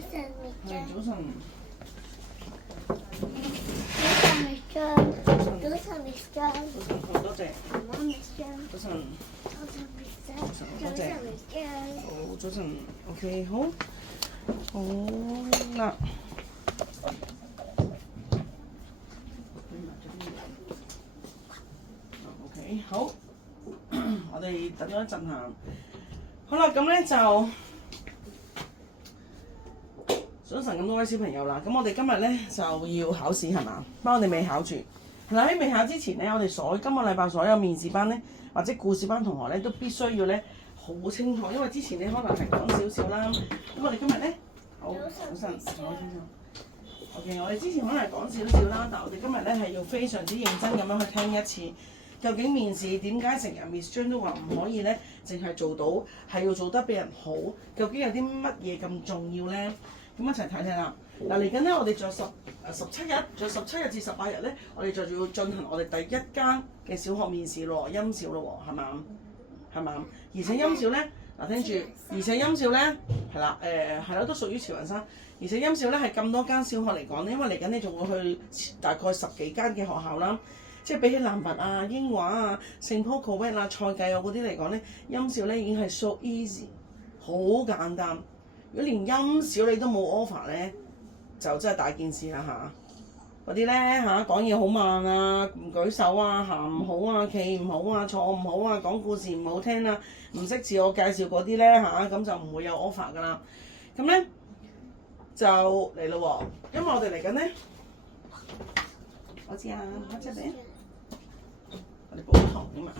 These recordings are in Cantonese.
晨，係早晨。Miss John，早晨，Miss John，好多謝。媽媽 Miss John，早晨。早晨，Miss 早晨，多 John，早謝。晨，Miss John。好，早晨。OK，好。好啦。OK，好。我哋等咗一陣行。好啦，咁咧就早晨咁多位小朋友啦。咁我哋今日咧就要考試係嘛？不過我哋未考住。嗱，喺未考之前咧，我哋今個禮拜所有面試班咧或者故事班同學咧都必須要咧好清楚，因為之前咧可能係講少少啦。咁我哋今日咧好早晨，好清楚。OK， 我哋之前可能係講少少啦，但係我哋今日咧係要非常之認真咁樣去聽一次。究竟面試點解成日 Miss John 都話唔可以咧，淨係做到係要做得比人好？究竟有啲乜嘢咁重要咧？咁一齊睇睇啦。嗱，嚟緊咧，我哋仲有17日，仲有17日至18日咧，我哋就要進行我哋第一間嘅小學面試咯，音小咯喎，係嘛？係嘛？而且音小咧，嗱聽住，而且音小咧係啦，係咯，都屬於潮雲山。而且音小咧係咁多間小學嚟講咧，因為嚟緊你仲會去大概10幾間嘅學校啦。即係比起南拔啊、英華啊、聖保羅啊、賽計啊嗰啲嚟講咧，音小咧已經係 so easy， 好簡單。如果連音小你都冇 offer 咧，就真係大件事啦嚇。嗰啲咧嚇講嘢好慢啊，唔舉手啊，行唔好啊，企唔好啊，坐唔好啊，講故事唔好聽啊，唔識自我介紹嗰啲咧嚇，咁就唔會有 offer 噶啦。咁咧就嚟咯喎，因為我哋嚟緊咧，我知啊，我出嚟。我哋補堂咁啊，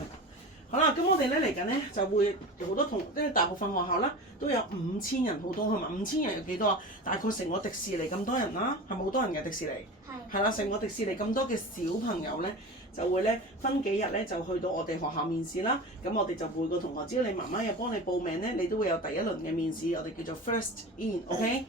好啦，咁我哋咧嚟緊咧就會有好多即係大部分學校啦，都有5000人，好多係嘛？5000人有幾多啊？大概成個迪士尼咁多人啦，係咪好多人嘅迪士尼？係啦，成個迪士尼咁多嘅小朋友咧，就會咧分幾日咧就去到我哋學校面試啦。咁我哋就每個同學，只要你媽媽有幫你報名咧，你都會有第一輪嘅面試，我哋叫做 First In，OK？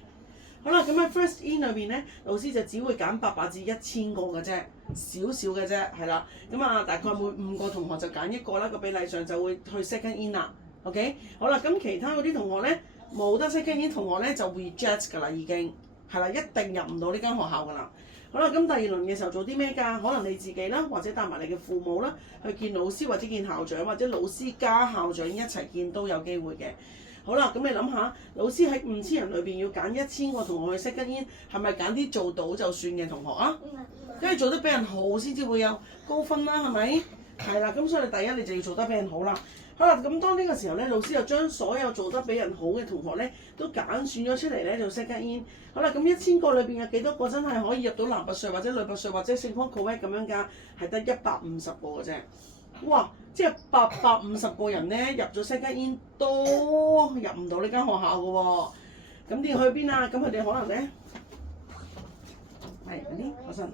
好啦，咁喺 First In 裏邊咧，老師就只會揀800至1000個嘅啫，少少嘅啫，係啦。咁啊，大概每5個同學就揀一個啦，個比例上就會去 Second In 啦。OK， 好啦，咁其他嗰啲同學咧冇得 Second In 同學咧就 reject 㗎啦，已經係啦，一定入唔到呢間學校㗎啦。好啦，咁第二輪嘅時候做啲咩㗎？可能你自己啦，或者帶埋你嘅父母啦，去見老師或者見校長，或者老師加校長一齊見都有機會嘅。好啦，咁你諗下，老師喺5000人裏邊要揀1000個同學去 Second In，係咪揀啲做到就算嘅同學啊？因為做得比人好先至會有高分啦，係咪？係啦，咁所以第一你就要做得比人好啦。好啦，咁當呢個時候咧，老師就將所有做得比人好嘅同學咧，都揀選咗出嚟咧，就 Second In。好啦，咁1000個裏邊有幾多個真係可以入到男拔萃或者女拔萃或者聖方 Coed 咁樣㗎？係得150個嘅啫。哇！即係850個人咧入咗 Second In 都入唔到呢間學校嘅喎。咁啲去邊啊？咁佢哋可能咧係嗰啲學生。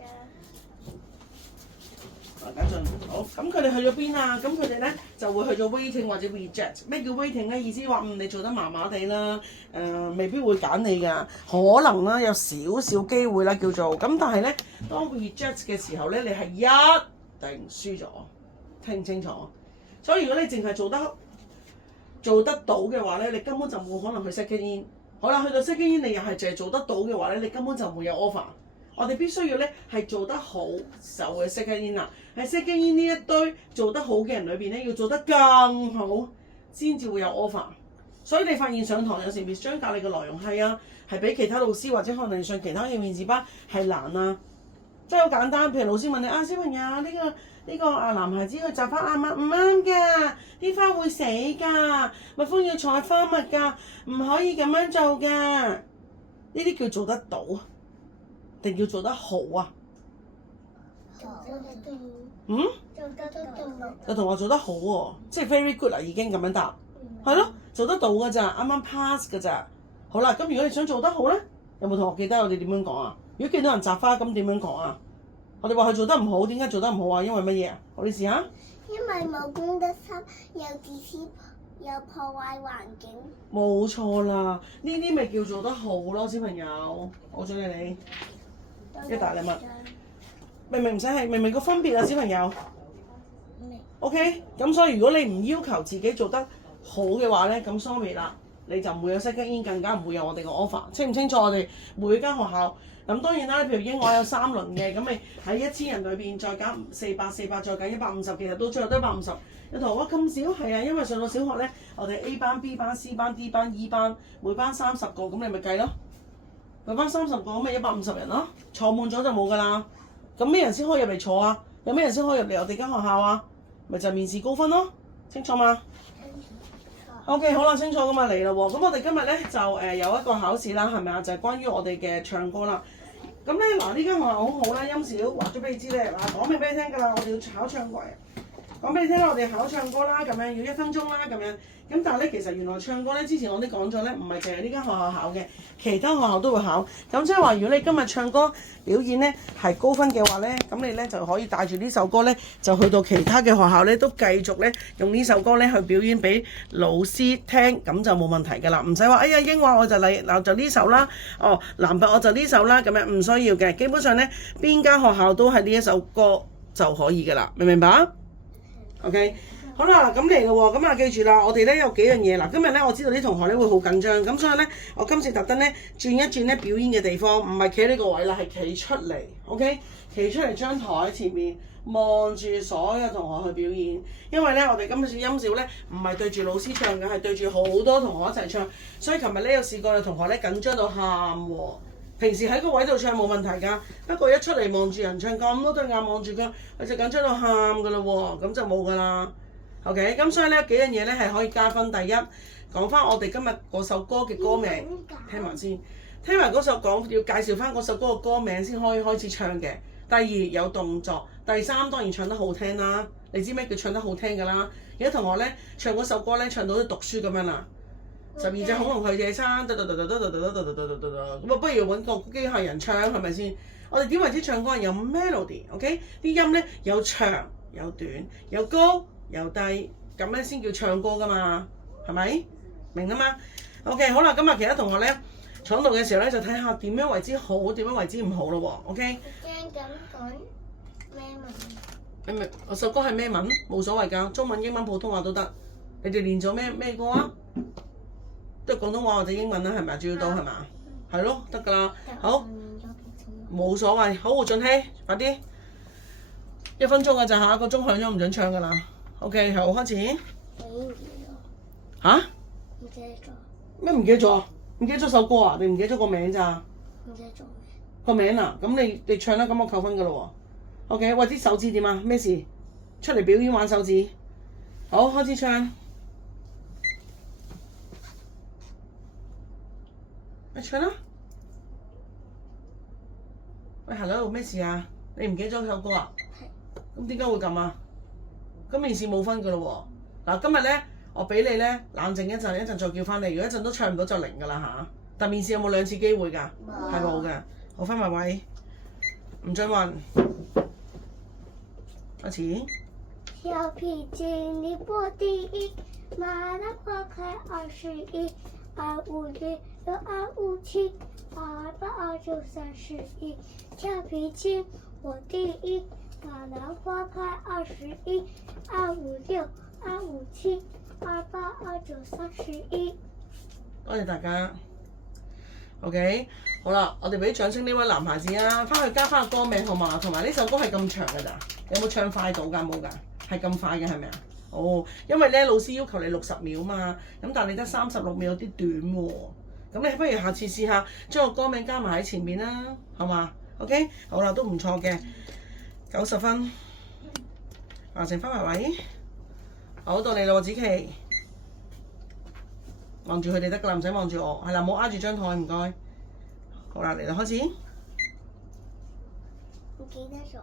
緊進好，咁佢哋去咗邊啊？咁佢哋咧就會去咗 waiting 或者 reject。咩叫 waiting 咧？意思話你做得麻麻地啦，未必會揀你㗎，可能啦有少少機會啦叫做。咁但係咧，當 reject 嘅時候咧，你係一定輸咗，聽唔清楚？所以如果你淨係做得到嘅話咧，你根本就冇可能去 second in。好啦，去到 second in 你又係淨係做得到嘅話咧，你根本就冇有 offer。我哋必須要咧係做得好就會 second in 啦。喺 second in 呢一堆做得好嘅人裏邊咧，要做得更好先至會有 offer。所以你發現上堂有時 Miss John 教你嘅內容係啊，係比其他老師或者可能上其他嘅面試班係難啊。即係好簡單，譬如老師問你啊，小朋友呢個男孩子佢摘花啱唔啱㗎？啲花會死㗎，蜜蜂要採花蜜㗎，唔可以咁樣做㗎。呢啲叫做得到啊，定叫做得好啊？做得到。嗯？做得到。有同學做得好喎，即係 very good 啦，已經咁樣答。係咯，做得到㗎咋，啱啱 pass 㗎咋。好啦，咁如果你想做得好咧，有冇同學記得我哋點樣講啊？如果見到人摘花咁點樣講啊？我哋話佢做得唔好，點解做得唔好啊？因為乜嘢啊？我哋試下。因為冇公德心，又自私，又破壞環境。冇錯啦，呢啲咪叫做得好咯，小朋友。我獎勵你一大禮物。明明唔使係，明明個分別啊，小朋友。OK，咁所以如果你唔要求自己做得好嘅話咧，咁 sorry 啦，你就唔會有 second in， 更加唔會有我哋個 offer， 清唔清楚？我哋每間學校咁當然啦，譬如英華有3輪嘅，咁你喺1000人裏邊再減400再減150，其實到最後都150。有同學話咁少，係啊，因為上到小學咧，我哋 A 班、B 班、C 班、D 班、E 班，每班30個，咁你咪計咯。每班30個，咁咪150人咯。坐滿咗就冇㗎啦。咁咩人先可以入嚟坐啊？有咩人先可以入嚟我哋間學校啊？咪就係面試高分咯，清楚嗎？OK， 好啦，清楚咁啊嚟啦喎。咁我哋今日咧就有一個考試啦，係咪啊？就係關於我哋嘅唱歌啦。咁咧嗱，呢間學校好好啦，音小話咗俾你知咧，嗱講明俾你聽㗎啦，我哋要考唱歌。講俾你聽啦，我哋考唱歌啦，咁樣要1分鐘啦，咁樣。咁但係咧，其實原來唱歌咧，之前我都講咗咧，唔係淨係呢間學校考嘅，其他學校都會考。咁即係話，如果你今日唱歌表演咧係高分嘅話咧，咁你咧就可以帶住呢首歌咧，就去到其他嘅學校咧，都繼續咧用呢首歌咧去表演俾老師聽，咁就冇問題㗎啦。唔使話，哎呀英華我就嚟嗱就呢首啦，哦男拔我就呢首啦，咁樣唔需要嘅。基本上咧，邊間學校都係呢一首歌就可以㗎啦，明唔明白？OK， 好啦，咁嚟咯喎，咁啊記住啦，我哋咧有幾樣嘢嗱，今日咧我知道啲同學咧會好緊張，咁所以咧我今次特登咧轉一轉咧表演嘅地方，唔係企呢個位啦，係企出嚟 ，OK， 企出嚟張台前面望住所有同學去表演，因為咧我哋今次音小咧唔係對住老師唱嘅，係對住好多同學一齊唱，所以琴日咧有試過有同學咧緊張到喊喎。平時喺個位度唱冇問題㗎，不過一出嚟望住人唱咁多對眼望住佢，佢就緊張到喊㗎啦喎，咁就冇㗎啦。OK， 咁所以咧幾樣嘢咧係可以加分。第一，講翻我哋今日嗰首歌嘅歌名，聽埋先，聽埋嗰首講要介紹翻嗰首歌嘅歌名先可以開始唱嘅。第二有動作，第三當然唱得好聽啦。你知咩叫唱得好聽㗎啦？有啲同學咧唱嗰首歌咧唱到啲讀書咁樣啦。12隻恐龍去野餐，咁啊不如揾個機械人唱係咪先？我哋點為之唱歌係有 melody，OK？ 啲音咧有長有短，有高有低，咁咧先叫唱歌㗎嘛，係咪？明啊嘛 ？OK， 好啦，今日其他同學咧闖到嘅時候咧就睇下點樣為之好，點樣為之唔好咯喎 ，OK？ 咁講咩文？咪我首歌係咩文？冇所謂㗎，中文、英文、普通話都得。你哋練咗咩歌啊？都係廣東話或者英文啦，係咪？主要都係嘛？係咯，得㗎啦。好，冇所謂。好，胡俊熙，快啲，1分鐘㗎咋，下一個鐘響咗唔準唱㗎啦。OK， 好，開始。嚇？唔記得咗。咩唔記得咗？唔記得咗首歌啊？你唔記得咗個名咋？唔記得咗個名啊？咁你唱啦，咁我扣分㗎咯喎。OK，喂，啲手指點啊？咩事？出嚟表演玩手指。好，開始唱。你唱啦！喂 ，hello， 咩事啊？你唔記得咗首歌啊？係。咁點解會咁啊？咁面試冇分㗎咯喎！嗱，今日咧，我俾你咧冷靜一陣，一陣再叫翻你。如果一陣都唱唔到就0㗎啦嚇。但面試有冇2次機會㗎？係冇嘅。好，翻埋位。吳俊雲，開始。小皮筋你破第一，馬蘭花開21。256、257、288、293、跳皮筋我第一，馬蘭花開21、256、257、288、293。多謝大家。OK， 好啦，我哋俾掌聲呢位男孩子啊，翻去加翻個歌名好嘛？同埋呢首歌係咁長㗎咋？有冇唱快到㗎？冇㗎，係咁快嘅係咪啊？哦，因為咧老師要求你60秒嘛，咁但係你得36秒有啲短喎，咁你不如下次試下將個歌名加埋喺前面啦，好嘛 ？OK， 好啦，都唔錯嘅，90分，華晴翻埋位，好到你啦喎，子琪，望住佢哋得㗎啦，唔使望住我，係啦，唔好挨住張台，唔該。好啦，嚟啦，開始。唔記得咗。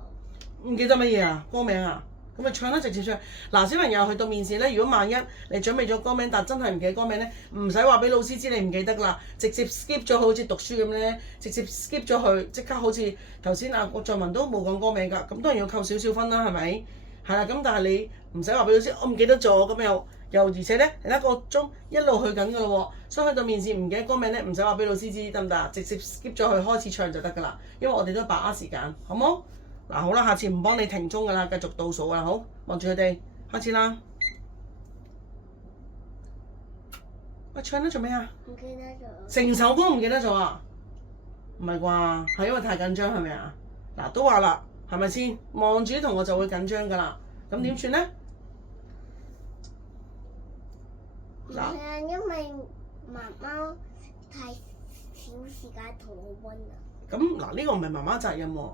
唔記得乜嘢啊？歌名啊？咁咪唱啦，直接唱。嗱，小朋友去到面試咧，如果萬一你準備咗歌名，但真係唔記得歌名咧，唔使話俾老師知你唔記得啦，直接 skip 咗佢，好似讀書咁咧，直接 skip 咗佢，即刻好似頭先啊郭俊文都冇講歌名㗎，咁當然要扣少少分啦，係咪？係啦，咁但係你唔使話俾老師，我唔記得咗，咁又而且咧，另一個鐘一路去緊㗎咯喎，所以去到面試唔記得歌名咧，唔使話俾老師知得唔得啊？直接 skip 咗佢開始唱就得㗎啦，因為我哋都把握時間，好冇？嗱，好啦，下次唔幫你停鐘㗎啦，繼續倒數啦，好，望住佢哋開始啦。喂，唱得做咩啊？唔記得咗。成首歌唔記得咗啊？唔係啩？係因為太緊張係咪啊？嗱，都話啦，係咪先？望住啲同學就會緊張㗎啦。咁點算咧？係啊，因為媽媽太少時間同我温啦。咁嗱，呢個唔係媽媽責任喎。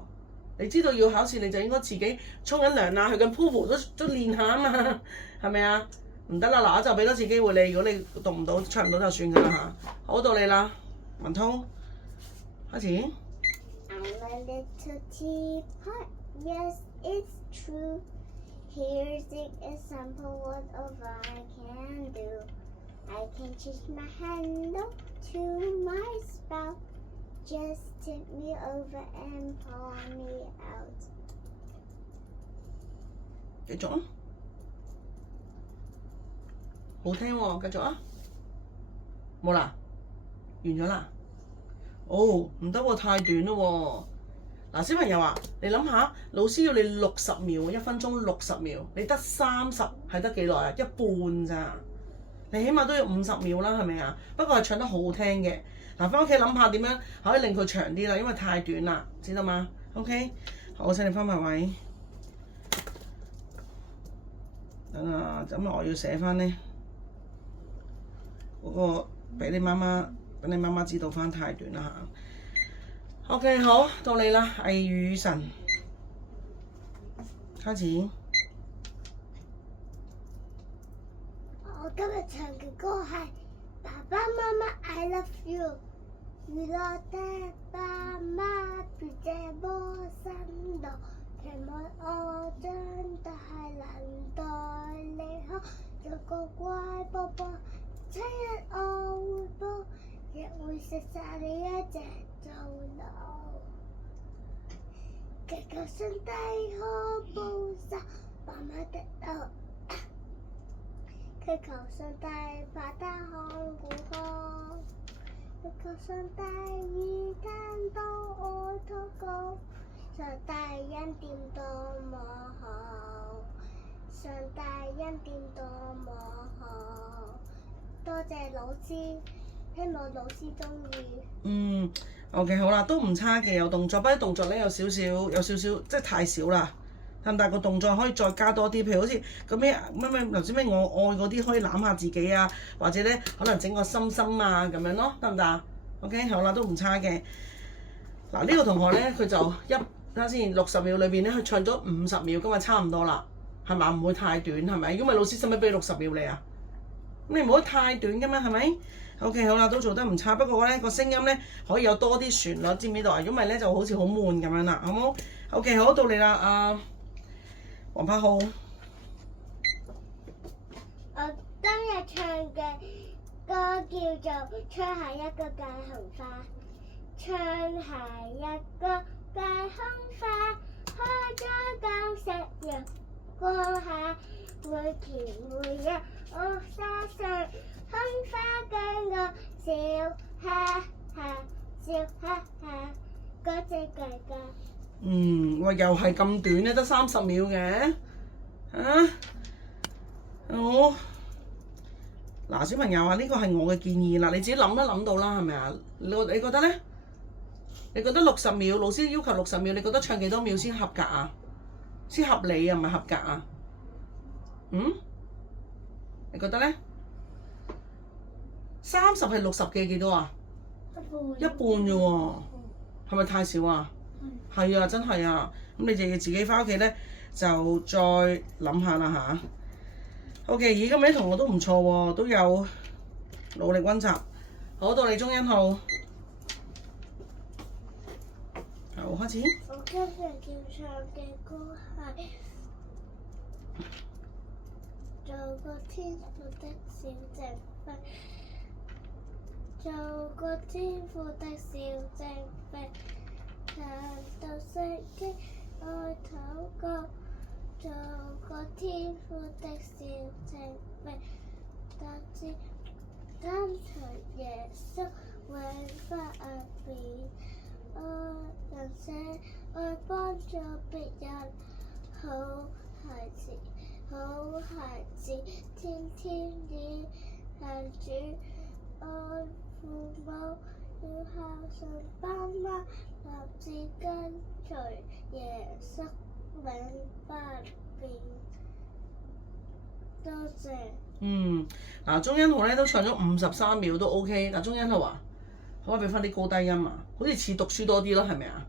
你知道要考試，你就應該自己沖緊涼啊，去緊 pool 都練下啊嘛，係咪啊？唔得啦，嗱，我就俾多次機會你。如果你讀唔到、唱唔到就算㗎啦嚇。好，到你啦，文滔，開始。I'm a little teapot, yes, it's true. Here's the example whatever I can do. I can change my handle to my spout. Just tip me over and pour me out. 繼續啊！好聽喎，繼續啊！冇啦，完咗啦。哦，唔得喎，太短咯喎。嗱，小朋友啊，你諗下，老師要你60秒，1分鐘60秒，你得30，係得幾耐啊？一半咋？你起碼都要50秒啦，係咪啊？不過係唱得好好聽嘅。嗱，翻屋企諗下點樣可以令佢長啲啦，因為太短啦，知道嗎 ？OK， 好，請你翻埋位。等啊，咁我要寫翻呢嗰個俾你媽媽，等你媽媽知道翻太短啦嚇。OK， 好，到你啦，藝與神，開始。我今日唱嘅歌係爸爸媽媽 I love you。娛樂的爸媽別這麼生動，期望我長大能代你好，做個乖寶寶。七日我會抱，亦會食晒你一隻糟腦。祈求上帝可報答爸媽的惡，祈求上帝把他看顧好。祈求上帝已聽到我禱告，上帝恩典多麼好，上帝恩典多麼好，多謝老師，希望老師中意。OK 好啦，都唔差嘅，有動作，不過動作咧有少少，即係太少啦。但係個動作可以再加多啲，譬如好似咁咩頭先咩我愛嗰啲可以攬下自己啊，或者咧可能整個心心啊咁樣咯，得唔得 ？OK 好啦，都唔差嘅。嗱呢個同學咧佢就睇下先60秒裏邊咧佢唱咗50秒，咁啊差唔多啦，係咪？唔會太短係咪？如果唔係老師使唔使俾60秒你啊？咁你唔好太短噶嘛係咪 ？OK 好啦，都做得唔差，不過咧個聲音咧可以有多啲旋律，知唔知道啊？如果唔係咧就好似好悶咁樣啦，好冇 ？OK 好，到你啦，黃柏浩，我今日唱嘅歌叫做《窗下一個大紅花》，窗下一個大紅花，開咗舊石陽光下，每天每日我沙上紅花跟我笑哈哈，笑哈哈，嗰隻哥哥。喂，又係咁短咧，得30秒嘅，好。嗱，小朋友啊，呢個係我嘅建議啦，你自己諗一諗到啦，係咪啊？你覺得咧？你覺得60秒，老師要求60秒，你覺得唱幾多秒先合格啊？先合理啊，唔係合格啊？你覺得咧？30係60嘅幾多啊？一半啫喎，係咪太少啊？係啊，真係啊，咁你就要自己翻屋企咧，就再諗下啦嚇。OK， 而今日啲同學都唔錯喎，都有努力溫習。好，到你鐘欣浩，好開始。我今日要唱嘅歌係做個天賦的小正輝，做個天賦的小正輝。彈到聖經愛禱告，做個天賦的小正輝，達至跟隨耶穌永不變。愛人捨愛幫助別人，好孩子，好孩子，天天以向主愛父母，要孝順爸媽，立志跟隨耶穌永不變。多謝。嗱，鐘欣浩咧都唱咗53秒都 OK。嗱，鐘欣浩啊，可唔可以俾翻啲高低音啊？好似似讀書多啲咯，係咪啊？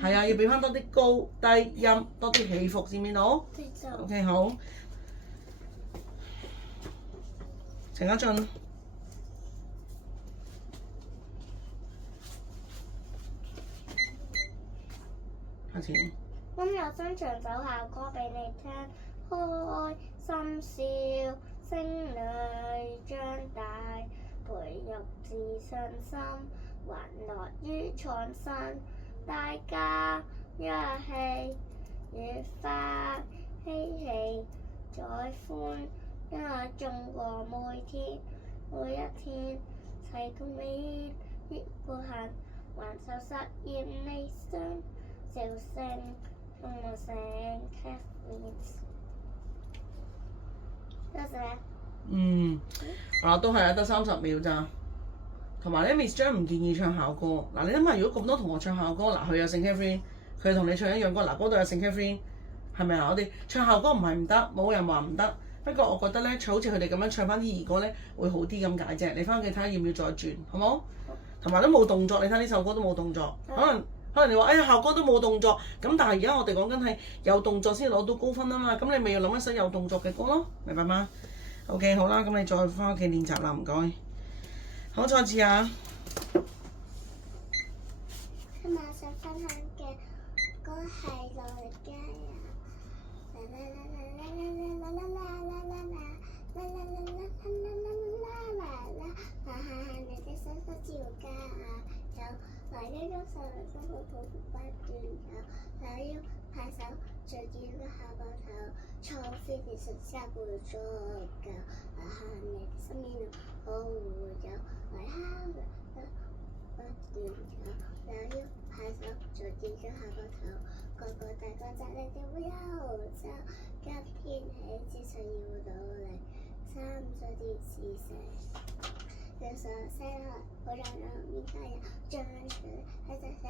係啊，要俾翻多啲高低音，多啲起伏，知唔知道？OK， 好。陳家俊，開始。今日新場走校歌俾你聽，開心笑，聲女長大，培育自信心，還樂於創新。大家一起，愉快嬉戲，再歡，因為中國每天每一天，齊共勉越過行，還手實驗理想，笑聲中我成 Catherine。多謝。都係啊，得30秒咋。同埋咧 ，Miss 張唔建議唱校歌。嗱，你諗下，如果咁多同學唱校歌，嗱，佢有聖 Catherine，佢同你唱一樣歌，嗱，嗰度有聖 Catherine，係咪啊？我哋唱校歌唔係唔得，冇人話唔得。不過我覺得咧，好似佢哋咁樣唱翻啲兒歌咧，會好啲咁解啫。你翻屋企睇下要唔要再轉，好冇？同埋都冇動作，你睇呢首歌都冇動作。可能你話，哎呀，校歌都冇動作，咁但係而家我哋講緊係有動作先攞到高分啊嘛。咁你咪要諗一首有動作嘅歌咯，明白嗎？OK， 好啦，咁你再翻屋企練習啦，唔該。好，蔡志啊。今日想分享嘅歌係《努力加油》。你的身心只要加油，來一種受人生活抱負不斷有，來要拍手着住個下巴頭，錯非其實下不足夠，來向你的生命好有，來敲着不斷有，來要拍手着住個下巴頭，個個大個責任就會有走，今天起只需要努力，3歲的事成。就說聲啦，好讓人面加油，將佢喺度寫，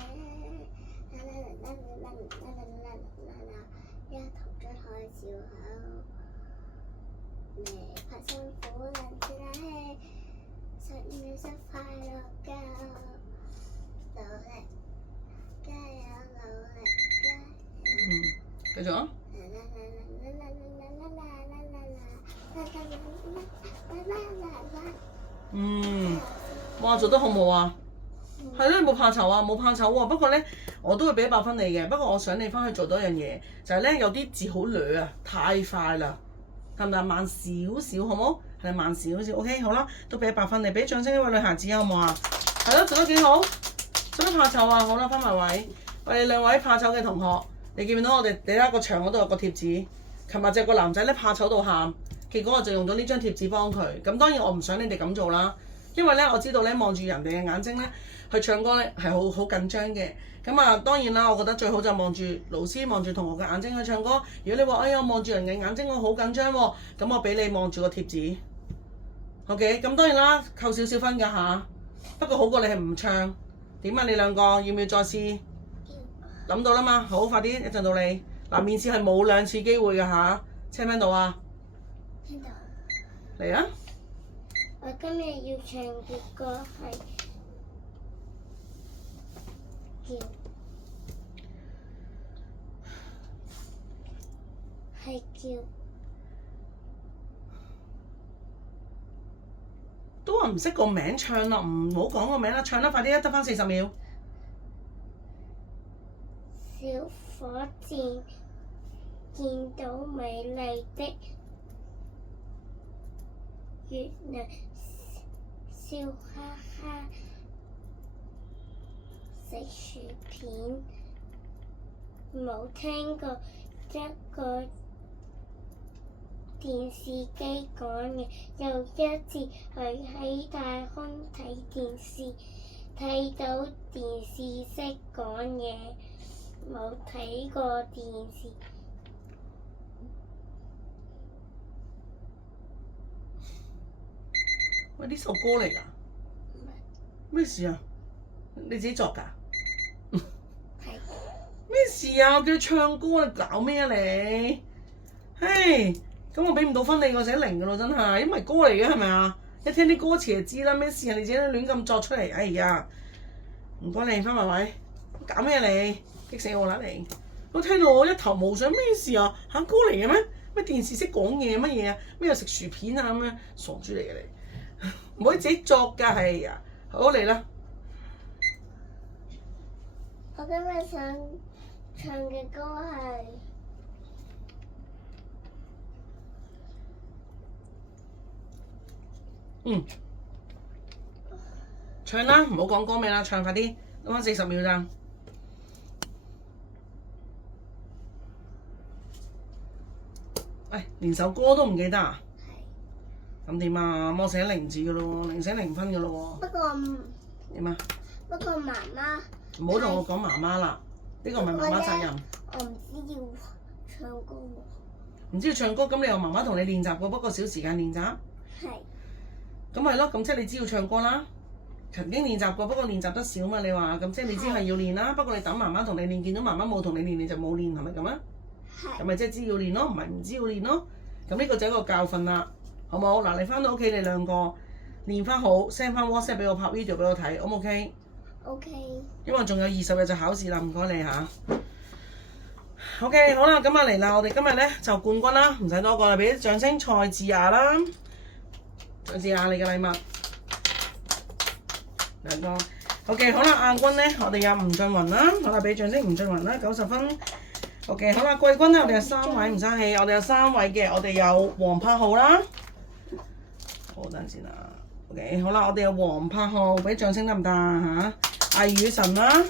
一同張開笑口，未怕辛苦能自大氣，實現你想快樂夠，努力加油，努力繼續啊！哇，做得好冇啊！係咯，你冇怕醜啊，冇怕醜喎。不過咧，我都會俾100分你嘅。不過我想你翻去做多一樣嘢，就係咧有啲字好掠啊，太快啦，係咪啊？慢少少好冇？係慢少少。OK， 好啦，都俾100分你，俾掌聲呢位女孩子好冇啊？係咯，做得幾好，做得怕醜啊！好啦，翻埋位。喂，兩位怕醜嘅同學，你見唔見到我哋第一個牆嗰度有個貼紙？琴日就有個男仔咧怕醜到喊，結果我就用咗呢張貼紙幫佢。咁當然我唔想你哋咁做啦。因為咧，我知道咧，望住人哋嘅眼睛咧，去唱歌咧係好緊張嘅。咁啊，當然啦，我覺得最好就望住老師、望住同學嘅眼睛去唱歌。如果你話，哎呀，望住人嘅眼睛我好緊張喎，咁我俾你望住個貼紙。OK，咁當然啦，扣少少分㗎吓。不過好過你係唔唱。點啊？你兩個要唔要再試？諗到啦嘛，好，快啲，一陣到你。嗱，面試係冇2次機會㗎吓，聽唔聽到啊？聽到。嚟啊！我今日要唱嘅歌係叫都話唔識個名唱啦，唔好講個名啦，唱得快啲，得返40秒。小火箭見到美麗的月亮，笑哈哈食薯片，冇聽過一個電視機講嘢，有一次佢喺太空睇電視，睇到電視識講嘢，冇睇過電視。喂，呢首歌嚟㗎？咩事啊？你自己作㗎？係。咩事啊？我叫你唱歌啊，搞咩啊你？唉，咁我俾唔到分你，我寫零㗎咯，真係，因為歌嚟嘅係咪啊？一聽啲歌詞就知啦，咩事啊？你自己亂咁作出嚟，哎呀！唔該你翻埋位，搞咩啊你？激死我啦你！我聽到我一頭霧水，咩事啊？嚇歌嚟嘅咩？咩電視識講嘢乜嘢啊？咩又食薯片啊咁樣？傻豬嚟嘅你，唔可以自己作㗎係啊！好嚟啦！我今日想唱嘅歌係唱啦，唔好講歌名啦，唱快啲，得返40秒咋。喂，連首歌都唔記得啊？咁點啊？我寫零字嘅咯喎，零寫0分嘅咯不過喎。點啊？不過媽媽唔好同我講媽媽啦，呢個唔係媽媽責任。我唔知要唱歌喎。唔知要唱歌，咁你又媽媽同你練習過，不過少時間練習。係。咁係咯，咁即係你知要唱歌啦。曾經練習過，不過練習得少嘛？你話咁即係你知係要練啦。不過你等媽媽同你練，見到媽媽冇同你練，你就冇練，係咪咁啊？係。咁咪即係知要練咯，唔係唔知要練咯。咁呢個就係一個教訓啦，好冇？嗱，你翻到屋企你兩個練翻好 ，send 翻 WhatsApp 俾我拍 video 俾我睇，O 唔 OK？ OK。因為仲有20日就考試啦，唔該你嚇。OK， 好啦，咁啊嚟啦，我哋今日咧就冠軍啦，唔使多個啦，俾啲掌聲蔡智雅啦，蔡智雅你嘅禮物兩個。OK， 好啦，亞軍咧我哋有吳俊雲啦，好啦，俾掌聲吳俊雲啦，90分。OK， 好啦，季軍咧我哋有3位，唔生氣，我哋有3位嘅，我哋有黃柏浩啦，好等陣先啦。OK， 好啦，我哋有黃柏浩，俾掌聲得唔得嚇？魏宇晨啦。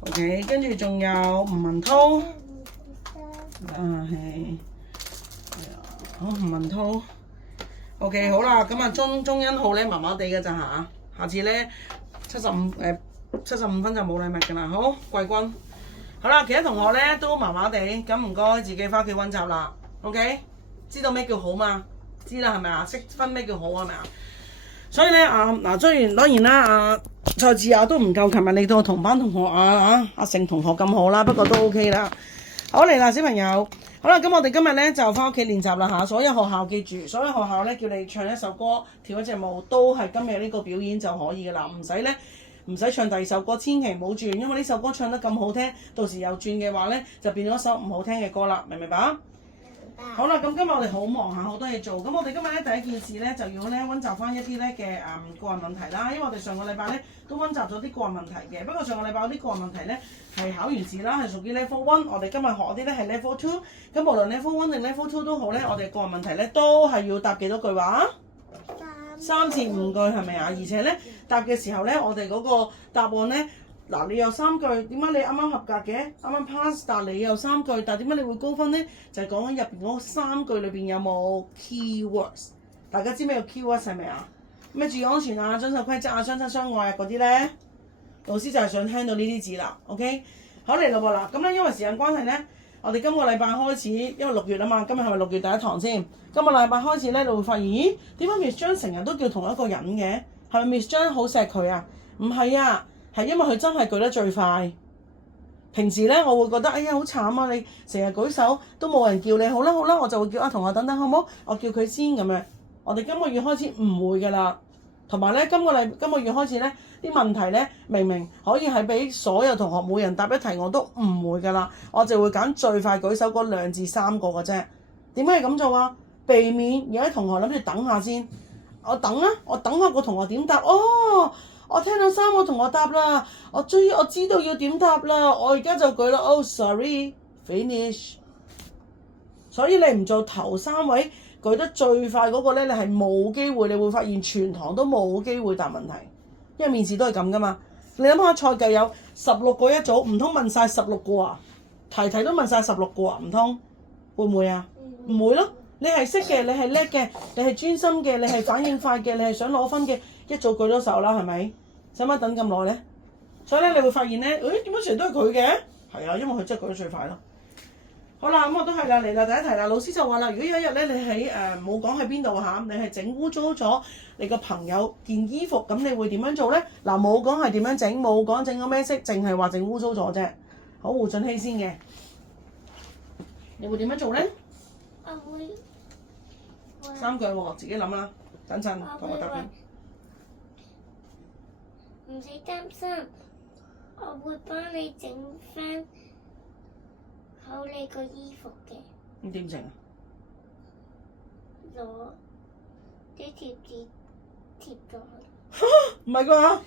OK， 跟住仲有吳文濤，好吳文濤。OK， 好啦，咁啊鐘欣浩咧麻麻地嘅咋嚇，下次咧75分就冇禮物㗎啦。好，季軍。好啦，其他同學咧都麻麻地，咁唔該自己翻屋企温習啦。OK， 知道咩叫好嘛？知啦係咪啊？識分咩叫好係咪啊？所以咧當然啦，蔡智雅都唔夠琴日你到同班同學阿成同學咁好啦，不過都 OK 啦。好嚟啦，小朋友，好啦，咁我哋今日咧就翻屋企練習啦嚇。所有學校記住，所有學校咧叫你唱一首歌、跳一隻舞，都係今日呢個表演就可以噶啦，唔使唱第2首歌，千祈唔好轉，因為呢首歌唱得咁好聽，到時又轉嘅話咧，就變咗一首唔好聽嘅歌啦，明唔明白？好啦，咁今日我哋好忙嚇，好多嘢做。咁我哋今日咧第一件事咧就要咧温習翻一啲咧嘅個人問題啦，因為我哋上個禮拜咧都温習咗啲個人問題嘅。不過上個禮拜有啲個人問題咧係考完試啦，係屬於 level 1。我哋今日學嗰啲咧係 level 2。咁無論 level 1定 level 2都好咧，我哋個人問題咧都係要答幾多句話？3至5句係咪啊？而且咧答嘅時候咧，我哋嗰個答案咧。嗱，你有3句，點解你啱啱合格嘅？啱啱 pass， 但係你有3句，但係點解你會高分咧？就係講緊入邊嗰3句裏邊有冇 keywords？ 大家知咩叫 keywords 係咪啊？咩注意安全啊、遵守規則啊、相親相愛啊嗰啲咧，老師就係想聽到呢啲字啦。OK， 好嚟咯噃嗱，咁咧因為時間關係咧，我哋今個禮拜開始，因為6月啊嘛，今日係咪6月第一堂先？今個禮拜開始咧，你會發現，咦，點解 Miss 張成日都叫同一個人嘅？係咪 Miss 張好錫佢啊？唔係啊！係因為佢真係舉得最快。平時咧，我會覺得哎呀好慘啊！你成日舉手都冇人叫你，好啦，我就會叫同學等等好唔好？我叫佢先咁樣。我哋今個月開始唔會㗎啦。同埋咧，今個月開始咧，啲問題咧明明可以係俾所有同學每人答一題，我都唔會㗎啦。我就會揀最快舉手嗰2至3個嘅啫。點解要咁做啊？避免有啲同學諗住等下先。我等下個同學點答哦。我聽到3個同學答啦，我知道要點答啦，我而家就舉啦。Oh sorry, finish。所以你唔做頭3位舉得最快嗰個咧，你係冇機會，你會發現全堂都冇機會答問題，因為面試都係咁噶嘛。你諗下賽計有16個一組，唔通問晒16個啊？題都問晒16個啊？唔通會唔會啊？唔會咯。你係識嘅，你係叻嘅，你係專心嘅，你係反應快嘅，你係想攞分嘅，一早舉咗手啦，係咪？使乜等咁耐咧？所以咧，你會發現咧，點解成日都係佢嘅？係啊，因為佢真係舉得最快咯。好啦，咁我都係啦，嚟啦第一題啦，老師就話啦，如果有一日咧，你喺冇講喺邊度嚇，你係整污糟咗你個朋友件衣服，咁你會點樣做咧？嗱，冇講係點樣整，冇講整咗咩色，淨係話整污糟咗啫。好，胡俊熙先嘅，你會點樣做咧？我會3句喎，自己諗啦，等陣同我答佢。唔使擔心，我會幫你整翻好你個衣服嘅。咁點整啊？攞啲貼紙貼咗去。唔係啩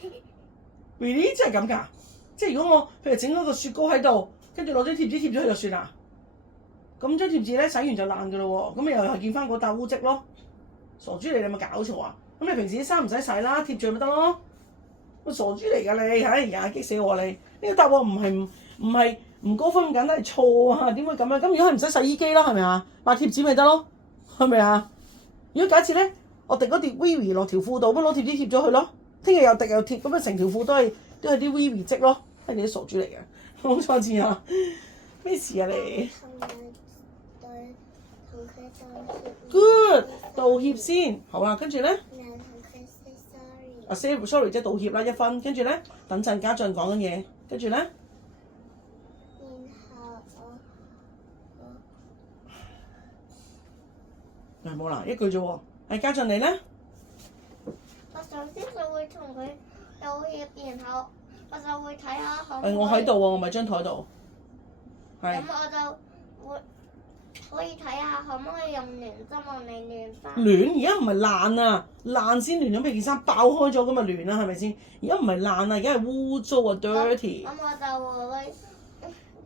？Really 真係咁㗎？即係如果我譬如整咗個雪糕喺度，跟住攞張貼紙貼咗佢就算啦。咁張貼紙咧洗完就爛㗎咯喎，咁你又係見翻嗰笪污跡咯。傻豬嚟，你有冇搞錯啊？咁你平時啲衫唔使洗啦，貼住咪得咯。個傻豬嚟㗎你，哎呀激死我你！呢個答案唔係唔高分咁簡單係錯啊？點會咁啊？咁如果係唔使洗衣機啦，係咪啊？抹貼紙咪得咯，係咪啊？如果假設咧，我滴嗰碟 Vivi 落條褲度，咁攞貼紙貼咗佢咯，聽日又滴又貼，咁啊成條褲都係啲 Vivi 跡咯，係你啲傻豬嚟嘅，好錯字啊！咩事啊你？Good， 道歉先，好啦，跟住咧。啊 sorry 即係道歉啦，1分，跟住咧，等陣家俊講緊嘢，跟住咧，然後冇啦，一句啫喎，係家俊你咧？我首先就會同佢道歉，然後我就會睇下可唔可以。我喺度喎，我咪張台度。係。咁我就會可以睇下可唔可以用暖針幫你暖翻。暖而家唔係爛啊，爛先暖咗，俾件衫爆開咗咁咪暖啦，係咪先？而家唔係爛啊，而家係污糟啊 dirty。咁我就會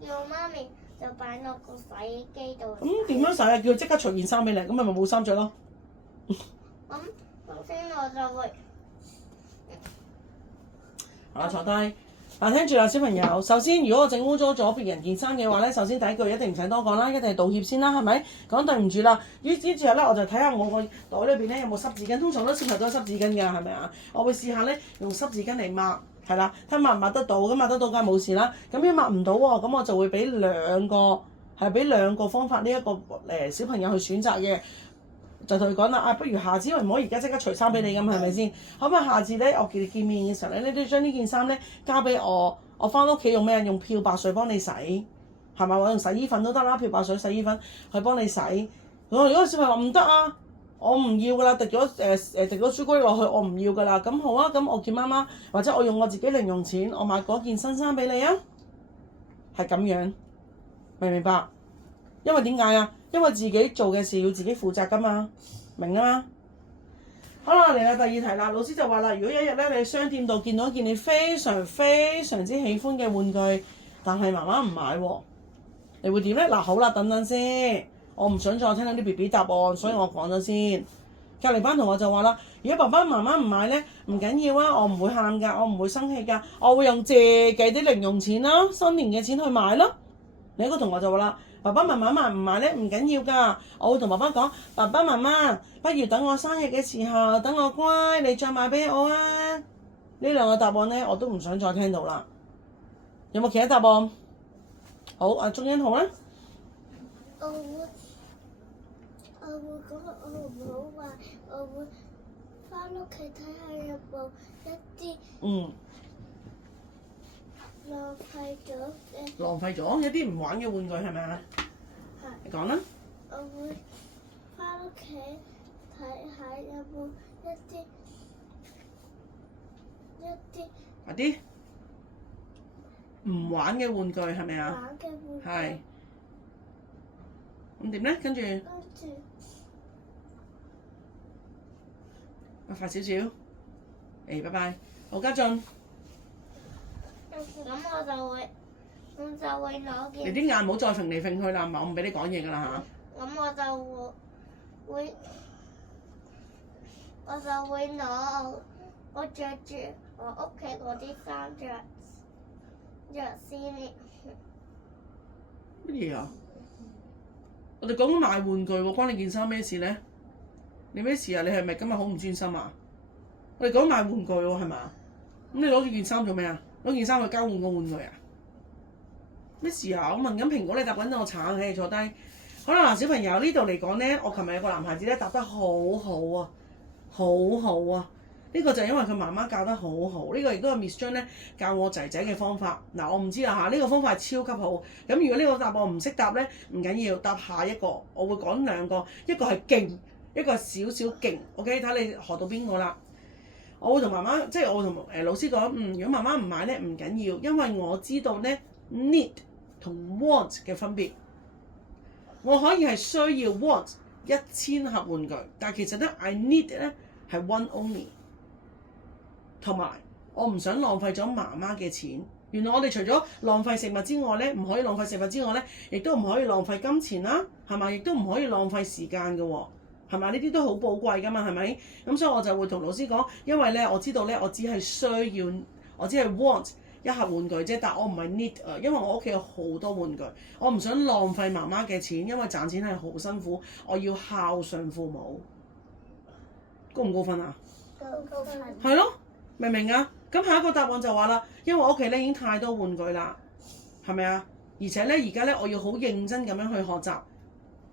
叫媽咪就擺落個洗衣機度。咁點樣洗啊？叫佢即刻除件衫俾你，咁咪冇衫着咯。咁首先我就會。好啦，坐低。嗱，聽住啦，小朋友。首先，如果我整污糟咗別人件衫嘅話咧，首先第一句一定唔使多講啦，一定係道歉先啦，係咪？講對唔住啦。於之後咧，我就睇下我個袋裏邊咧有冇濕紙巾。通常都小朋友都濕紙巾㗎，係咪啊？我會試下咧用濕紙巾嚟抹，係啦，睇抹唔抹得到。咁抹得到梗係冇事啦。咁如果抹唔到喎，咁我就會俾兩個方法呢一個小朋友去選擇嘅。就同佢講啦，不如下次因為唔可以而家即刻除衫俾你咁，係咪先？可唔可以下次咧，我見你見面嘅時候咧，你都要將呢件衫咧交俾我，我翻屋企用咩？用漂白水幫你洗，係咪？我用洗衣粉都得啦，漂白水、洗衣粉去幫你洗。如果小朋友話唔得啊，我唔要噶啦，滴咗朱古力落去，我唔要噶啦。咁好啊，咁我叫媽媽，或者我用我自己零用錢，我買嗰件新衫俾你啊，係咁樣，明唔明白？因為點解啊？因為自己做嘅事要自己負責㗎嘛，明啊嘛？好啦，嚟啦第二題啦，老師就話啦，如果有一日咧，你喺商店度見到一件你非常非常之喜歡嘅玩具，但係媽媽唔買喎，你會點咧？嗱，好啦，等等先，我唔想再聽到啲 BB 答案，所以我講咗先。隔離班同學就話啦，如果爸爸媽媽唔買咧，唔緊要啊，我唔會喊㗎，我唔會生氣㗎，我會用自己啲零用錢啦，新年嘅錢去買咯。另一個同學就話啦，爸爸媽媽買唔買咧唔緊要㗎，我會同爸爸講，爸爸媽媽，不如等我生日嘅時候，等我乖，你再買俾我啊！呢兩個答案咧，我都唔想再聽到啦。有冇其他答案？好，阿鐘欣浩咧。我會講我唔好話，我會翻屋企睇下有冇一啲浪費咗一啲唔玩嘅玩具係咪啊？係。你講啦。我會翻屋企睇下有冇一啲唔玩嘅玩具係咪啊？玩嘅玩具。係。咁點咧？跟住。快少少。拜拜。好，家俊。咁我就會攞件。你啲眼唔好再揈嚟揈去啦，我唔俾你講嘢㗎啦嚇。咁我就會攞我着住我屋企嗰啲衫着先。乜嘢啊？我哋講緊買玩具喎，關你件衫咩事咧？你咩事啊？你係咪今日好唔專心啊？我哋講買玩具喎，係嘛？咁你攞住件衫做咩啊？攞件衫去交換個玩具啊？咩事啊？我問緊蘋果，你答緊我橙，你坐低。好啦，嗱，小朋友呢度嚟講咧，我琴日有個男孩子咧答得好好啊，好好啊！呢個就係因為佢媽媽教得好好，呢個亦都係 Miss 張咧教我仔仔嘅方法。嗱，我唔知啦嚇，呢個方法係超級好。咁如果呢個答案唔識答咧，唔緊要，答下一個。我會講兩個，一個係勁，一個係少少勁。OK，睇你學到邊個啦。我會同媽媽，即係我會同老師講，如果媽媽唔買咧唔緊要，因為我知道咧 need 同 want 嘅分別。我可以係需要 want 1000盒玩具，但係其實咧 I need 咧係 one only。同埋我唔想浪費咗媽媽嘅錢。原來我哋除咗浪費食物之外咧，唔可以浪費食物之外咧，亦都唔可以浪費金錢啦，係咪？亦都唔可以浪費時間嘅喎，係咪？呢啲都好寶貴噶嘛，係咪？咁所以我就會同老師講，因為咧我知道咧，我只係需要，我只係 want 一盒玩具啫，但我唔係 need 啊，因為我屋企有好多玩具，我唔想浪費媽媽嘅錢，因為賺錢係好辛苦，我要孝順父母。高唔高分啊？高分。係咯。明唔明啊？咁下一個答案就話啦，因為我屋企咧已經太多玩具啦，係咪啊？而且咧而家咧我要好認真咁樣去學習，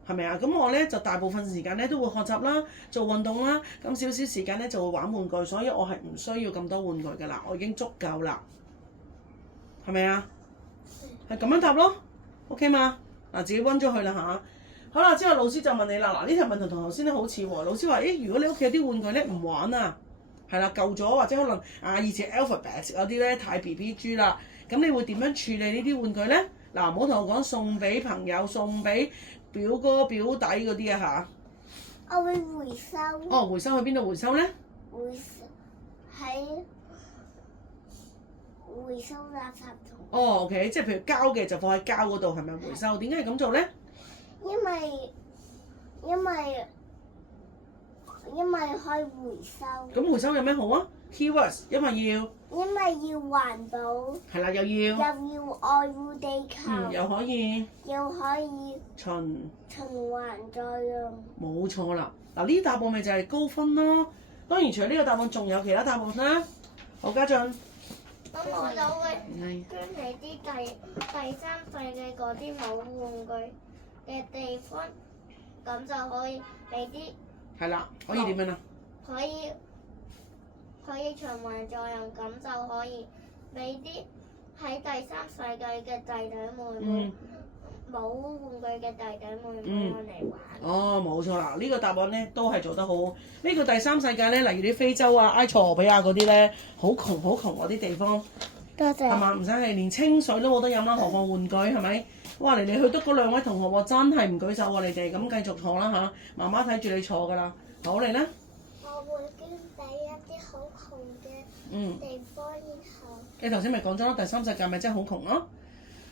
係咪啊？咁我咧就大部分時間咧都會學習啦，做運動啦，咁少少時間咧就會玩玩具，所以我係唔需要咁多玩具㗎啦，我已經足夠啦，係咪啊？係咁樣答咯 ，OK 嘛？嗱，自己溫咗佢啦嚇。好啦，之後老師就問你啦，嗱呢條問題同頭先咧好似喎，老師話：如果你屋企有啲玩具咧唔玩啊？係啦，舊咗或者可能以前 alphabet 嗰啲咧太 BB 豬啦，咁你會點樣處理呢啲玩具咧？嗱，唔好同我講送俾朋友、送俾表哥表弟嗰啲啊嚇。我會回收。哦，回收去邊度回收咧？喺回收垃圾桶。哦，OK，即係譬如膠嘅就放喺膠嗰度，係咪回收？點解係咁做咧？因為可以回收。咁回收有咩好啊 ？Keywords，因為要環保。係啦，又要愛護地球。又可以循環再用。冇錯啦，嗱呢啲答案咪就係高分咯。當然除咗呢個答案，仲有其他答案啦。好，家俊。咁我就會捐俾啲第三世界嗰啲冇玩具嘅地方，咁就可以俾啲。係啦，可以點樣啊？可以循環再用，咁就可以俾啲喺第三世界嘅弟弟妹妹冇玩具嘅弟弟妹妹嚟玩。哦，冇錯啦，呢個答案咧都係做得好好。呢個第三世界咧，例如啲非洲啊、埃塞俄比亞嗰啲咧，好窮嗰啲地方，多謝。係嘛？唔使係連清水都冇得飲啦，何況玩具係咪？哇！嚟嚟去得嗰兩位同學喎，真係唔舉手喎，你哋咁繼續坐啦嚇，媽媽睇住你坐㗎啦。好，嚟啦。我會捐俾一啲好窮嘅地方，然後。你頭先咪講咗咯，第三世界咪真係好窮咯。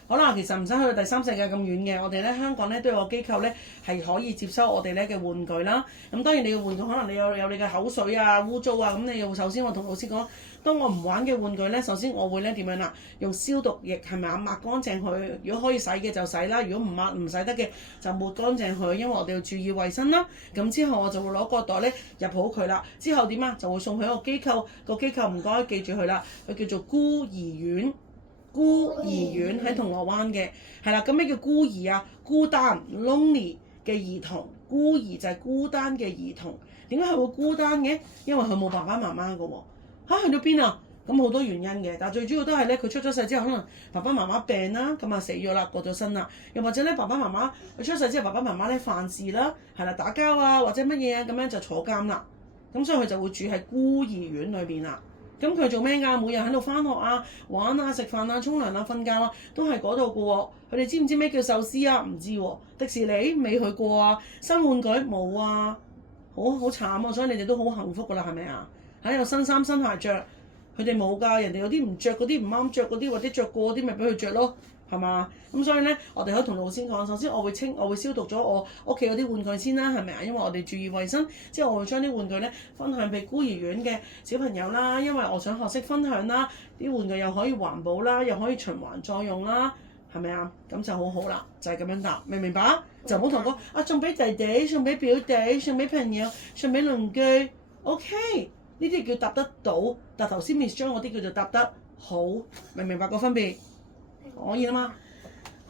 好啦，其實唔使去到第三世界咁遠嘅，我哋咧香港咧都有個機構咧係可以接收我哋咧嘅玩具啦。咁當然你嘅玩具可能你有你嘅口水啊、污糟啊，咁你要首先我同老師講，當我唔玩嘅玩具咧，首先我會咧點樣啦？用消毒液係咪啊抹乾淨佢？如果可以洗嘅就洗啦，如果唔抹唔洗得嘅就抹乾淨佢，因為我哋要注意衞生啦。咁之後我就會攞個袋咧入好佢啦。之後點啊？就會送去一個機構，個機構唔該記住佢啦，佢叫做孤兒院。孤兒院喺銅鑼灣嘅，係啦，咁咩叫孤兒啊？孤單 lonely 嘅兒童，孤兒就係孤單嘅兒童。點解佢會孤單嘅？因為佢冇爸爸媽媽㗎喎。去到邊啊？咁好多原因嘅，但係最主要都係咧，佢出咗世之後，可能爸爸媽媽病啦，咁啊死咗啦，過咗身啦。又或者咧，爸爸媽媽佢出世之後，爸爸媽媽咧犯事啦，係啦，打交啊，或者乜嘢啊，咁樣就坐監啦。咁所以佢就會住喺孤兒院裏邊啦。咁佢做咩㗎？每日喺度返學啊、玩啊、食飯啊、沖涼啊、瞓覺啊，都係嗰度嘅喎。佢哋知唔知咩叫壽司啊？唔知喎。迪士尼未去過啊。新玩具冇啊。好慘啊！所以你哋都好幸福㗎啦，係咪啊？喺度新衫新鞋着，佢哋冇㗎。人哋有啲唔着嗰啲唔啱着嗰啲，或者着過嗰啲，咪俾佢着咯，係嘛？咁所以咧，我哋可以同老師講，首先我會消毒咗我屋企嗰啲玩具先啦，係咪啊？因為我哋注意衞生，之後我會將啲玩具咧分享俾孤兒院嘅小朋友啦，因為我想學識分享啦，啲玩具又可以環保啦，又可以循環再用啦，係咪啊？咁就好好啦，就係咁樣答，明唔明白？就唔好同我講啊，送俾弟弟，送俾表弟，送俾朋友，送俾鄰居 ，OK，呢啲叫答得到，但頭先 Miss 張嗰啲叫做答得好，明唔明白個分別？可以啦嘛。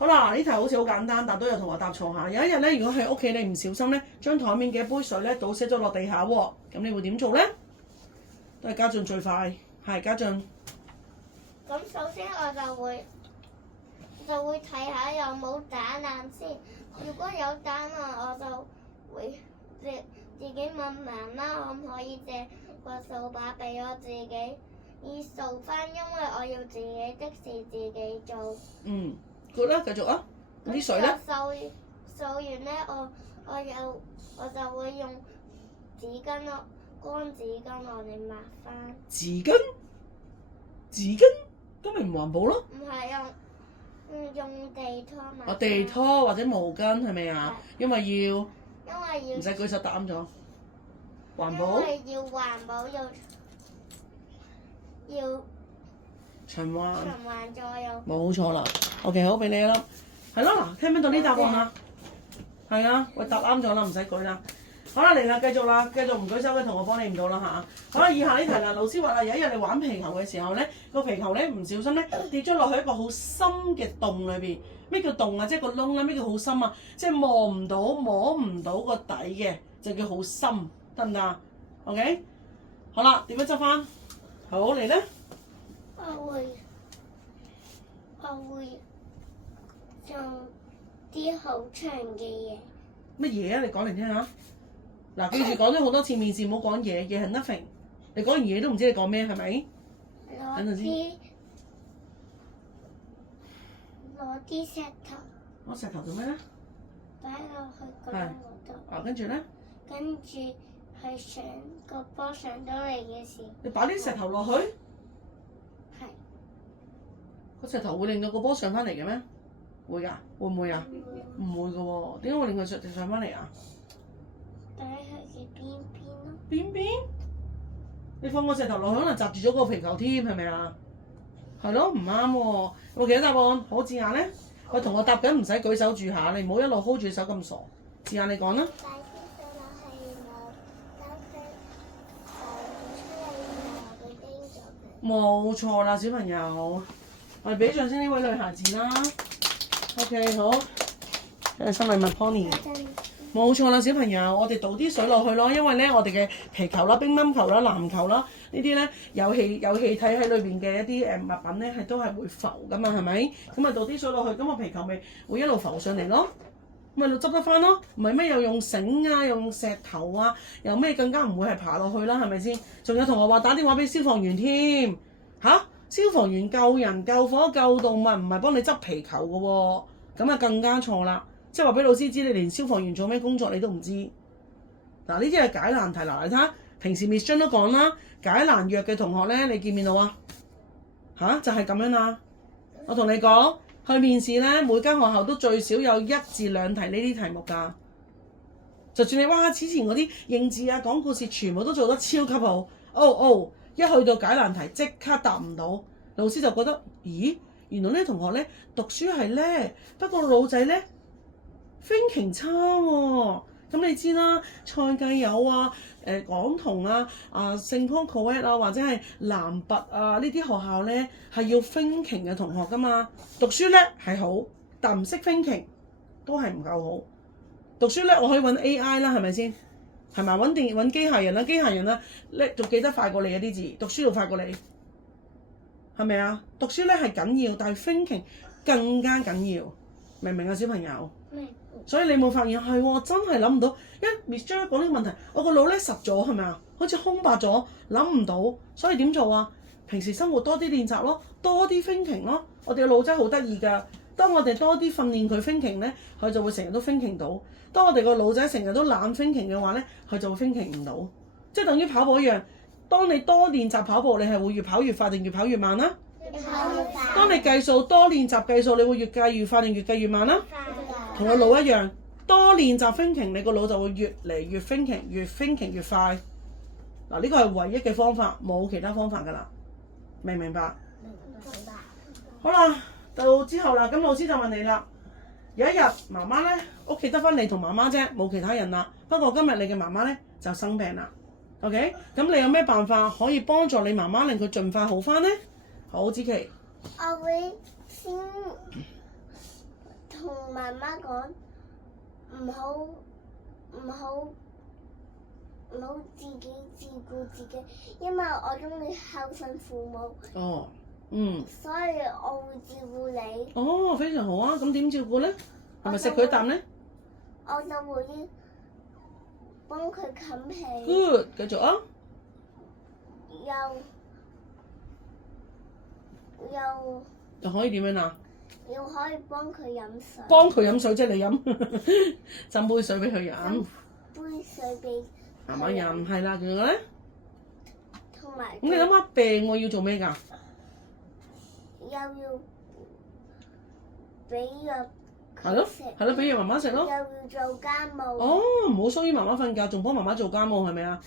好啦，呢題好似好簡單，但都有同學答錯下。有一日咧，如果喺屋企你唔小心咧，將台面嘅一杯水咧倒瀉咗落地下喎，咁你會點做咧？都係家俊最快，係家俊。咁首先我就會睇下有冇打爛先。如果有打爛，我就會自己問媽媽可唔可以借個掃把俾我自己掃翻，因為我要自己的事自己做。嗯，good 啦，繼續啊。啲水咧？掃完咧，我就會用紙巾咯，乾紙巾我哋抹翻。紙巾？咁咪唔環保咯？唔係用地拖抹。哦，地拖或者毛巾係咪啊？因為要唔使舉手答啱咗。環保。因為要環保要循環作用。冇錯啦。OK， 好俾你啦。係咯，嗱，聽唔聽到呢答案啊？係啊，喂，答啱咗啦，唔使舉啦。好啦，嚟啦，繼續啦，繼續唔舉手嘅同學幫你唔到啦嚇。好啦，以下呢題啦，老師話啦，有一日你玩皮球嘅時候咧，個皮球咧唔小心咧跌咗落去一個好深嘅洞裏邊。咩叫洞啊？即係個窿啦。咩叫好深啊？即係摸唔到個底嘅，就叫好深，得唔得啊 ？OK， 好啦，點樣執翻？好嚟咧。我會做啲好長嘅嘢。乜嘢啊？你講嚟聽下。嗱，記住講咗好多次面試，唔好講嘢，嘢係 nothing。你講完嘢都唔知你講咩，係咪？等陣先。攞啲石頭。攞石頭做咩咧？擺落去個窿度。啊，跟住咧？跟住係上個波上到嚟嘅時。你擺啲石頭落去？係。個石頭會令到個波上翻嚟嘅咩？會㗎？會唔會啊？唔會㗎喎，點解會令佢上翻嚟啊？擺喺佢嘅邊邊咯。邊邊？你放個石頭落去，可能擲住咗個皮球添，係咪啊？係咯，唔啱喎。有冇其他答案？好字眼咧？我同學答緊，唔使舉手住下，你唔好一路 hold 住手咁傻。字眼你講啦。冇錯啦，小朋友。我哋俾掌聲呢位女孩子啦。OK， 好。新禮物 Pony。冇錯啦，小朋友，我哋倒啲水落去咯，因為咧我哋嘅皮球啦、乒乓球啦、籃球啦呢啲咧有氣體喺裏邊嘅一啲物品咧都係會浮噶嘛，係咪？咁啊倒啲水落去，咁個皮球咪會一路浮上嚟咯，咪執得翻咯。唔係咩又用繩啊，又用石頭啊，又咩更加唔會係爬落去啦，係咪先？仲有同學話打電話俾消防員添嚇，消防員救人救火救動物，唔係幫你執皮球嘅喎，咁啊更加錯啦。即係話俾老師知，你連消防員做咩工作你都唔知。嗱，呢啲係解難題。嗱，你睇下，平時 Miss 張都講啦，解難藥嘅同學咧，你見唔見到啊？就係咁樣啦。我同你講，去面試咧，每間學校都最少有1至2題呢啲題目㗎。就算你哇，之前嗰啲認字啊、講故事，全部都做得超級好。一去到解難題，即刻答唔到，老師就覺得，咦，原來呢啲同學咧讀書係叻，不過腦仔咧thinking 差喎。咁你知啦，蔡繼友啊、港同啊、聖 Paul Colette 啊，或者係南拔啊呢啲學校咧係要 thinking 嘅同學噶嘛。讀書叻係好，但唔識 thinking 都係唔夠好。讀書叻我可以揾 AI 啦，係咪先？係咪？揾機械人啦，機械人啦叻仲記得快過你一啲字，讀書仲快過你，係咪啊？讀書叻係緊要，但係 thinking 更加緊要，明唔明啊，小朋友？明。所以你冇發現係喎，真係諗唔到。一 Miss 張講呢個問題，我個腦咧實咗，係咪啊？好似空白咗，諗唔到。所以點做啊？平時生活多啲練習咯，多啲 thinking 咯。我哋個腦真係好得意㗎。當我哋多啲訓練佢 thinking 咧，佢就會成日都 thinking 到。當我哋個腦仔成日都懶 thinking 嘅話咧，佢就會 thinking 唔到。即係等於跑步一樣。當你多練習跑步，你係會越跑越快定越跑越慢啦？越跑越快。當你計數多練習計數，你會越計越快定越計越慢啦？同個腦一樣，多練習 thinking，你個腦就會越嚟越 thinking， 越 thinking 越快。嗱，呢個係唯一嘅方法，冇其他方法㗎啦。明唔明白？明白。好啦，到之後啦，咁老師就問你啦。有一日媽媽咧屋企得返你同媽媽啫，冇其他人啦。不過今日你嘅媽媽咧就生病啦。OK， 咁你有咩辦法可以幫助你媽媽令佢盡快好返咧？好，子琪。我會先同媽媽講唔好自己照顧自己，因為我中意孝順父母。哦，所以我會照顧你。哦，非常好啊！咁點照顧咧？係咪食佢一啖咧？我就會幫佢冚被。Good， 繼續啊！又可以點樣啊？又可以幫佢飲水。幫佢飲水即係你飲，斟杯水俾佢飲。杯水俾媽媽飲，係啦，仲有咧？同埋。咁你諗下病喎要做咩㗎？又要俾藥係食。咯，俾藥媽媽食咯。又要做家務。哦，唔好騷擾媽媽瞓覺，仲幫媽媽做家務係咪啊？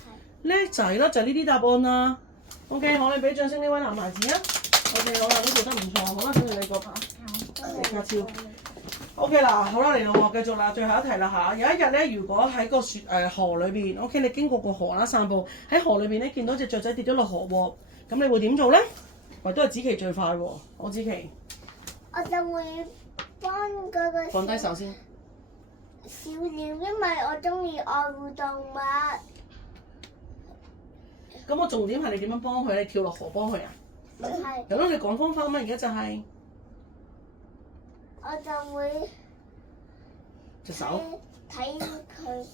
係。叻仔啦，就係呢啲答案啦。OK， 好，你俾掌聲呢位男孩子啊。OK， 好啦，都做得唔錯，好啦，跟住你個牌。李家超。OK 嗱，好啦，嚟咯喎，繼續啦，最後一題啦嚇。有一日咧，如果喺個河裏邊 ，OK， 你經過個河啦，散步喺河裏邊咧，見到隻雀仔跌咗落河喎，咁你會點做咧？喂，都係子琪最快喎，我子琪。我就會幫嗰個放低手先。小鳥，因為我中意愛護動物。咁我重點係你點樣幫佢？你跳落河幫佢啊？唔係。咁咯，你講方法嘛？而家就係、我就會隻手睇佢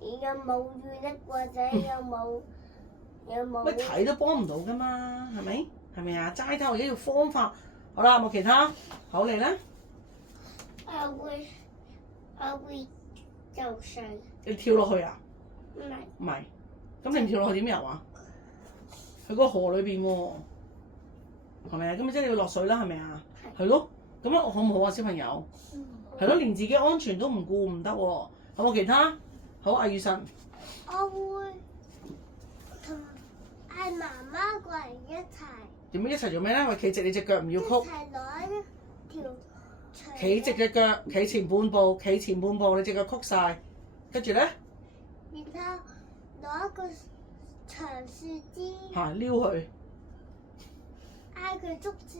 有冇淤力或者有冇。乜睇都幫唔到噶嘛，係咪？係咪啊？齋睇我而家要方法。好啦，有冇其他？好嚟咧。我會游水。你跳落去啊？唔係。唔係。咁你唔跳落去點游啊？喺個河裏邊喎，係咪啊？咁即係你要落水啦，係咪啊？係咯。咁樣好唔好啊，小朋友？係咯，連自己安全都唔顧唔得喎。有冇其他？好，阿雨神。我會同嗌媽媽過嚟一齊。點樣一齊做咩咧？喂，企直你隻腳唔要曲。一齊攞一條長。企直隻腳，企前半步，企前半步，你隻腳曲晒，跟住咧。然後攞一個長樹枝。嚇，撩佢。嗌佢捉住。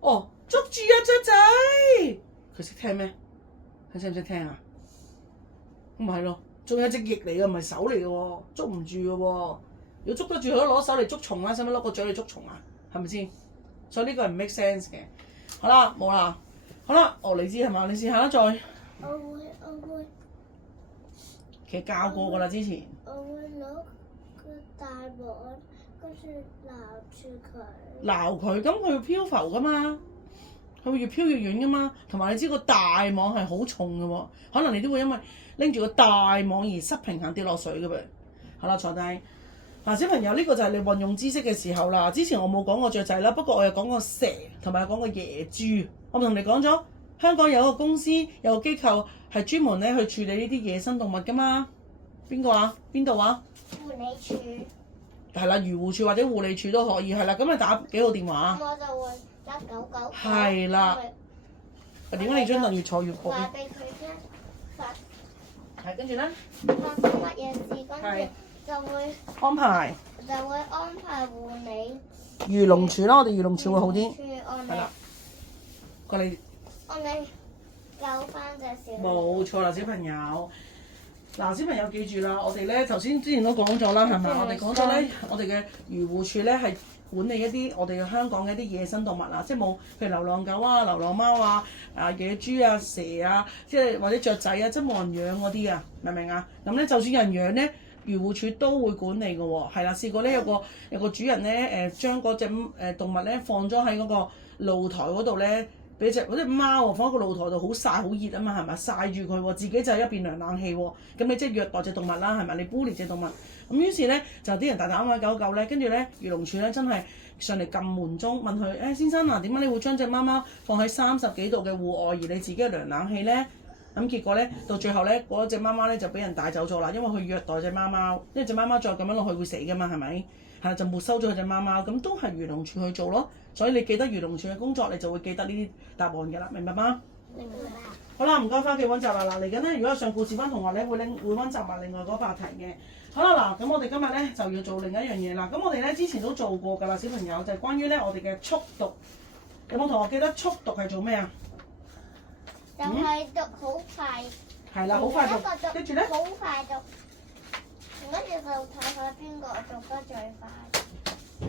哦，捉住啊雀仔！佢識聽咩？佢識唔識聽啊？咁咪係咯，仲有隻翼嚟嘅，唔係手嚟嘅喎，捉唔住嘅喎。如果捉得住，佢都攞手嚟捉蟲啦，使乜攞個嘴嚟捉蟲啊？係咪先？所以呢個係唔 make sense 嘅。好啦，冇啦。好啦，你知係嘛？你試下啦，再。我會。其實教過㗎啦，之前。我會攞個大網，跟住撈住佢。撈佢，咁佢會漂浮㗎嘛？佢會越漂越遠㗎嘛？同埋你知個大網係好重嘅喎，可能你都會因為拎住個大網而失平衡跌落水嘅噃。好啦，坐低。嗱，小朋友，呢個就係你運用知識嘅時候啦。之前我冇講過雀仔啦，不過我有講過蛇，同埋有講過野豬。我同你講咗，香港有一個公司，有個機構係專門咧去處理呢啲野生動物㗎嘛。邊個啊？邊度啊？護理處。係啦，漁護處或者護理處都可以，係啦。咁你打幾號電話啊？我就會打999。係啦。點解你張凳越坐越高？話俾佢聽，係跟住咧。發生乜嘢事，跟住就會安排。就會安排護理。漁農處啦，我哋漁農處會好啲。係啦。過嚟。我哋救翻隻小。冇錯啦，小朋友。嗱，小朋友記住啦，我哋咧頭先之前都講咗啦，係咪？我哋講咗咧，我哋嘅漁護處咧係管理一啲我哋香港嘅一啲野生動物啊，即係冇譬如流浪狗啊、流浪貓啊、野豬啊、蛇啊，即係或者雀仔啊，即係冇人養嗰啲啊，明唔明啊？咁咧就算有人養咧，漁護處都會管理嘅喎。係啦，試過咧有個主人咧將嗰隻動物咧放咗喺嗰個露台嗰度咧。俾隻嗰隻貓喎放喺個露台度，好曬好熱啊嘛，係咪曬住佢喎？自己就喺一邊涼冷氣喎。咁你即係虐待隻動物啦，係咪？你bully隻動物。咁於是咧就啲人大膽狗狗咧，跟住咧漁農處咧真係上嚟撳門鐘問佢：先生點解你會將隻貓貓放喺30幾度嘅戶外，而你自己涼冷氣咧？咁結果咧到最後咧嗰隻貓貓咧就俾人帶走咗啦，因為佢虐待隻貓貓，因為隻貓貓再咁樣落去會死㗎嘛，係咪？係就沒收咗佢隻貓貓，咁都係漁農處去做咯。所以你記得漁農處嘅工作，你就會記得呢啲答案㗎啦，明白嗎？明白。好啦，唔該翻屋企溫習啦。嗱，嚟緊咧，如果有上故事班同學咧，會溫習埋另外嗰8題嘅。好啦，嗱，咁我哋今日咧就要做另一樣嘢啦。咁我哋咧之前都做過㗎啦，小朋友就係關於咧我哋嘅速讀。有冇同學記得速讀係做咩啊？就係讀好快。係啦，好快讀。跟住咧，好快讀，跟住就睇下邊個讀得最快。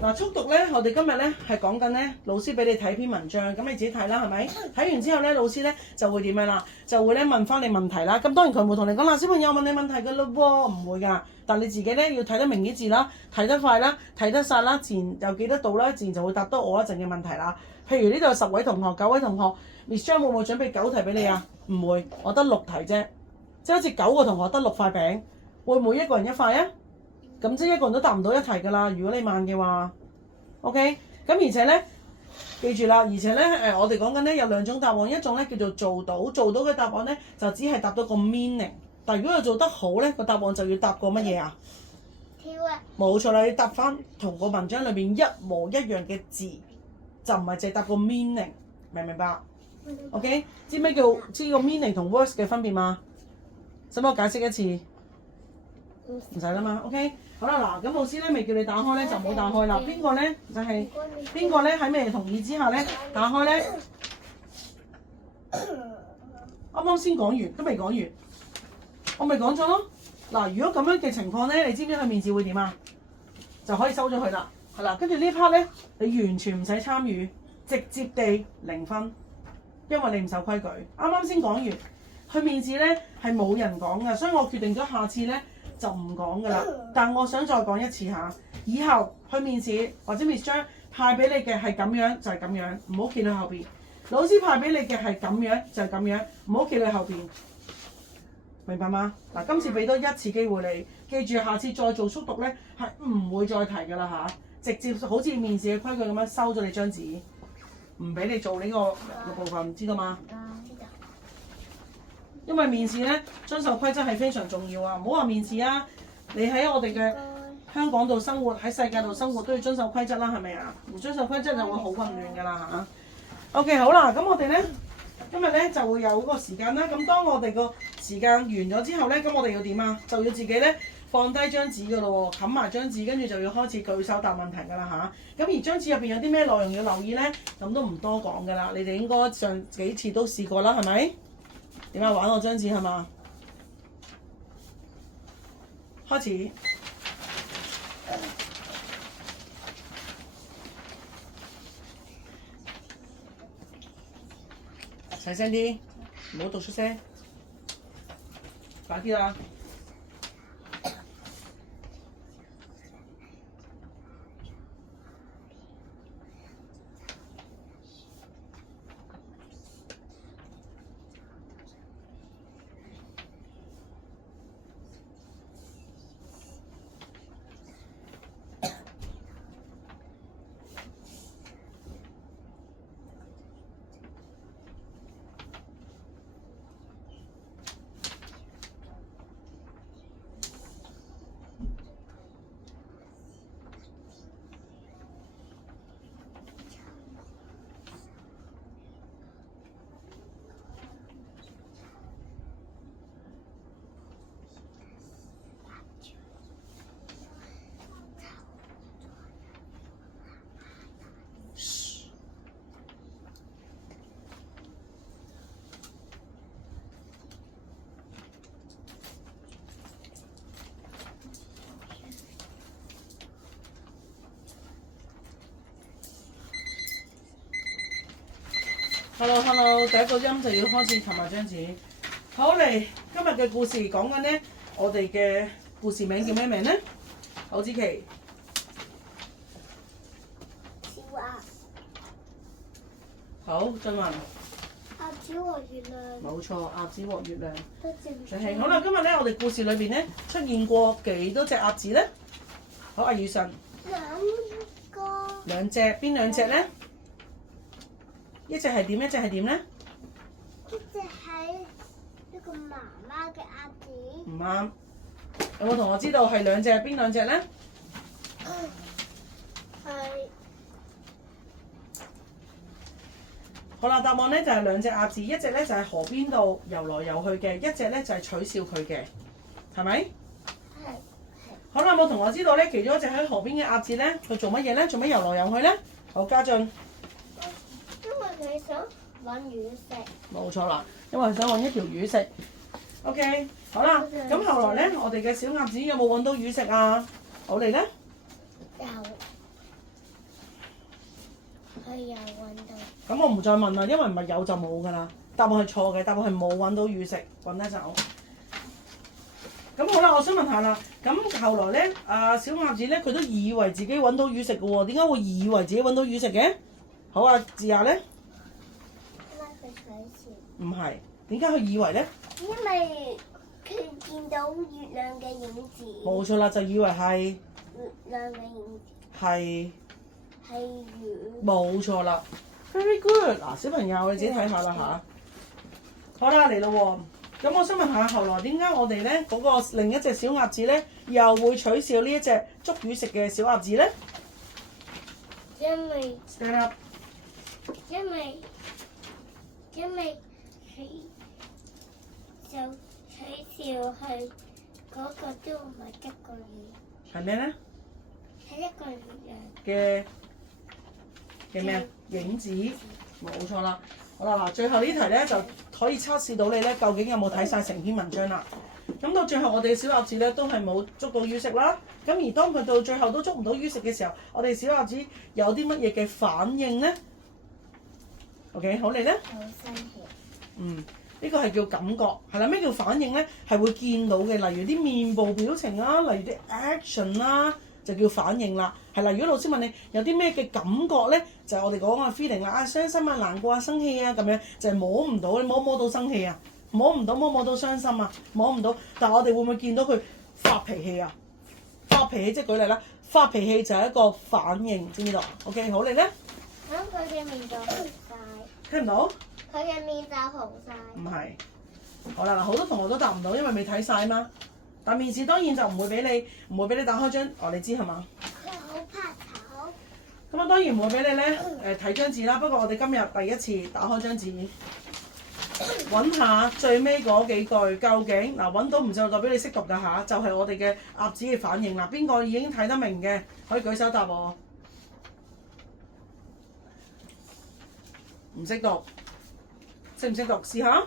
嗱，速讀咧，我哋今日咧係講緊咧，老師俾你睇篇文章，咁你自己睇啦，係咪？睇完之後咧，老師咧就會點樣啦？就會咧問翻你問題啦。咁當然佢冇同你講啦，小朋友問你問題㗎咯喎，唔會㗎。但你自己咧要睇得明啲字啦，睇得快啦，睇得晒啦，自然又記得到啦，自然就會答到我一陣嘅問題啦。譬如呢度有10位同學、9位同學 ，Miss 張會唔會準備9題俾你啊？唔會，我得6題啫。即係好似9個同學得6塊餅，會唔會一個人1塊啊？咁即係一個人都答唔到1題㗎啦。如果你慢嘅話 ，OK。咁而且咧，記住啦，而且咧我哋講緊咧有2種答案，一種咧叫做做到嘅答案咧就只係答到個 meaning， 但如果佢做得好咧，個答案就要答個乜嘢啊？跳啊！冇錯啦，要答翻同個文章裏邊一模一樣嘅字，就唔係淨係答個 meaning， 明唔明白 ？OK， 知咩叫知個 meaning 同 words 嘅分別嗎？使唔使我解釋一次？唔使啦嘛 ，OK。好啦，嗱，咁老師咧未叫你打開咧就唔好打開啦。邊個咧就係邊個咧喺未同意之下咧打開咧？啱啱先講完，都未講完，我咪講咗咯。嗱，如果咁樣嘅情況咧，你知唔知佢面試會點啊？就可以收咗佢啦，係啦。跟住呢 part 咧，你完全唔使參與，直接地0分，因為你唔守規矩。啱啱先講完，去面試咧係冇人講嘅，所以我決定咗下次咧就唔講噶啦。但我想再講一次嚇，以後去面試或者 Miss 張派俾你嘅係咁樣就係咁樣，唔好企喺後邊。老師派俾你嘅係咁樣就係咁樣，唔好企喺後邊。明白嗎？嗱，今次俾多1次機會你，記住下次再做速讀咧係唔會再提㗎啦嚇，直接好似面試嘅規矩咁樣收咗你張紙，唔俾你做呢個部分，知道嗎？知道。因為面試咧遵守規則係非常重要啊！唔好話面試啊，你喺我哋嘅香港度生活，喺世界度生活都要遵守規則啦，係咪啊？唔遵守規則就會好混亂㗎啦嚇。OK， 好啦，咁我哋咧。今日咧就會有個時間啦，咁當我哋個時間完咗之後咧，咁我哋要點啊？就要自己咧放低張紙噶咯喎，冚埋張紙，跟住就要開始舉手答問題噶啦吓，咁而張紙入邊有啲咩內容要留意咧？咁都唔多講噶啦，你哋應該上幾次都試過啦，係咪？點解玩我張紙係嘛？開始。細聲啲，唔好讀出聲，快啲啦！Hello， 第一個音就要開始擒埋張紙。好嚟，今日嘅故事講緊咧，我哋嘅故事名叫咩名咧？好子琪。小鴨。好，俊文。鴨子和月亮。冇錯，鴨子和月亮。多謝。好啦，今日咧我哋故事裏邊咧出現過幾多隻鴨子咧？好，阿雨晨。2個。2隻，邊2隻咧？一隻係點？一隻係點咧？一隻係一個媽媽嘅鴨子。唔啱。有冇同學知道係2隻？邊2隻咧？係。好啦，答案咧就係2隻鴨子，一隻咧就係河邊度游來游去嘅，一隻咧就係取笑佢嘅，係咪？係。好啦，有冇同學知道咧？其中一隻喺河邊嘅鴨子咧，佢做乜嘢咧？做乜游來游去咧？好，家俊。因為佢想揾魚食。冇錯啦，因為想揾一條魚食。OK， 好啦，咁後來咧，我哋嘅小鴨子有冇揾到魚食啊？我哋咧？有，佢有揾到。咁我唔再問啦，因為唔係有就冇㗎啦。答案係錯嘅，答案係冇揾到魚食，揾得走。咁好啦，我想問下啦，咁後來咧，小鴨子咧，佢都以為自己揾到魚食嘅喎，點解會以為自己揾到魚食嘅？好啊，試下咧。因為佢取笑。唔係，點解佢以為咧？因為佢見到月亮嘅影子。冇錯啦，就以為係月亮嘅影子。係魚。冇錯啦 ，very good。嗱，小朋友你自己睇下啦嚇。好啦，嚟咯喎。咁我想問下，後來點解我哋咧嗰個另一隻小鴨子咧，又會取笑呢一隻捉魚食嘅小鴨子咧？因為 Stand up。因為佢就取笑佢嗰個都唔係一個魚，係咩咧？係一個月亮嘅咩啊？影子，冇錯啦。好啦，嗱，最後呢題咧就可以測試到你咧究竟有冇睇晒成篇文章啦。咁到最後我哋嘅小鴨子咧都係冇捉到魚食啦。咁而當佢到最後都捉唔到魚食嘅時候，我哋小鴨子有啲乜嘢嘅反應咧？OK， 好，你咧？好生氣。呢個係叫感覺，係啦。咩叫反應咧？係會見到嘅，例如啲面部表情啦，例如啲 action 啦，就叫反應啦。係啦，如果老師問你有啲咩嘅感覺咧，就係我哋講嘅 feeling 啦，傷心啊、難過啊、生氣啊咁樣，就係摸唔到，你摸唔摸到生氣啊？摸唔到，摸唔摸到傷心啊？摸唔到，但係我哋會唔會見到佢發脾氣啊？發脾氣即係舉例啦，發脾氣就係一個反應，知唔知道 ？OK， 好，你咧？咁佢嘅面就紅晒。聽唔到？佢嘅面就紅晒。唔係。好啦，嗱，好多同學都答唔到，因為未睇晒嘛。但面試當然就唔會俾你打開張，你知係嘛？佢好怕醜。咁啊，當然唔會俾你咧睇張紙啦。不過我哋今日第一次打開張紙，揾下最尾嗰幾句究竟揾到唔就代表你識讀㗎嚇，就係我哋嘅鴨子嘅反應啦。邊個已經睇得明嘅可以舉手答我。唔識讀，識唔識讀？試下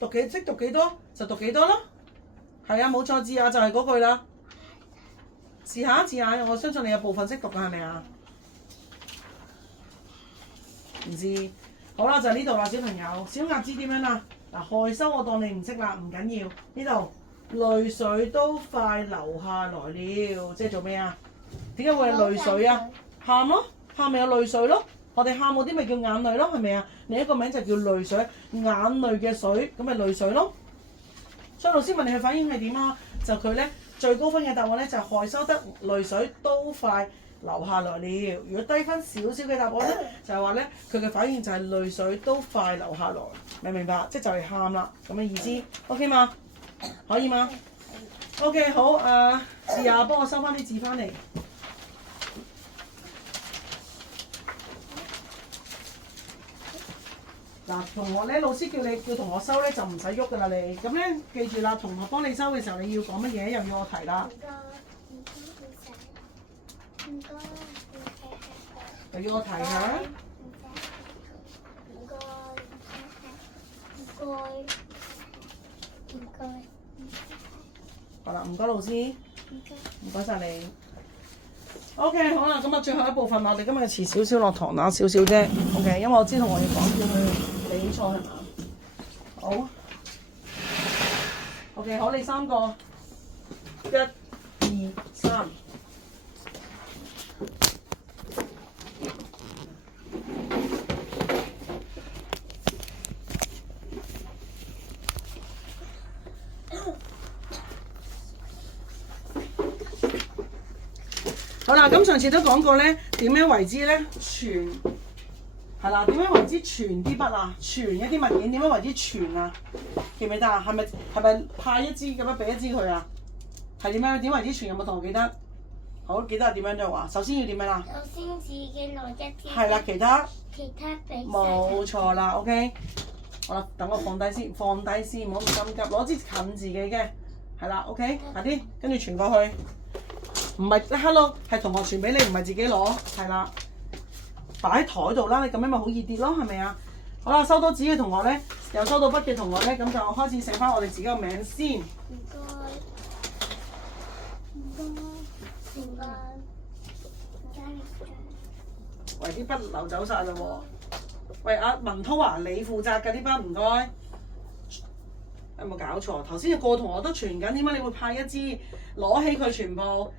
識讀幾多就讀幾多啦。係啊，冇錯字啊，就係嗰句啦。試下，我相信你有部分識讀㗎，係咪啊？唔知。好啦，就係呢度啦，小朋友。小鴨子點樣啦？嗱，害羞我當你唔識啦，唔緊要。呢度淚水都快流下來了，即係做咩啊？點解會係淚水啊？喊咯，喊咪有淚水咯。我哋喊嗰啲咪叫眼淚咯，係咪啊？另一個名就叫淚水，眼淚嘅水，咁咪淚水咯。所以老師問你嘅反應係點啊？就佢咧最高分嘅答案咧就係害羞得淚水都快流下來了。如果低分少少嘅答案咧，就係話咧佢嘅反應就係淚水都快流下來，明唔明白？即係就嚟喊啦咁嘅意思。OK 嘛？可以嗎？OK 好試下幫我收翻啲字翻嚟。嗱，同學咧，老師叫同學收咧就唔使喐噶啦，你咁咧記住啦，同學幫你收嘅時候你要講乜嘢，又要我提啦。又要我提下。好啦，唔該老師。唔該晒你。OK， 好啦，咁啊最後一部分我哋今日遲少少落堂啦，少少啫。OK，因為我知道我要講叫佢比賽係嘛？好。OK， 好，你3個，1、2、3。好啦，咁上次都講過咧，點樣為之咧傳係啦？點樣為之傳啲筆啊？傳一啲物件點樣為之傳啊？記唔記得啊？係咪派一支咁樣俾一支佢啊？係點樣？點為之傳？有冇同學記得？好，記得係點樣就話？首先要點樣啊？首先自己攞一支。係啦，其他俾。冇錯啦 ，OK。好啦，等我放低先，唔好咁心急，攞支近自己嘅，係啦 ，OK， 快啲，跟住傳過去。唔係即刻咯，係同學傳俾你，唔係自己攞，係啦，擺喺台度啦，你咁樣咪好易跌咯，係咪啊？好啦，收到紙嘅同學咧，又收到筆嘅同學咧，咁就開始寫翻我哋自己個名先。唔該，唔該，唔該，唔該。喂，啲筆流走晒啦喎！喂，阿文滔啊，你負責㗎啲筆，唔該。有冇搞錯？頭先個同學都傳緊，點解你會派一支攞起佢全部？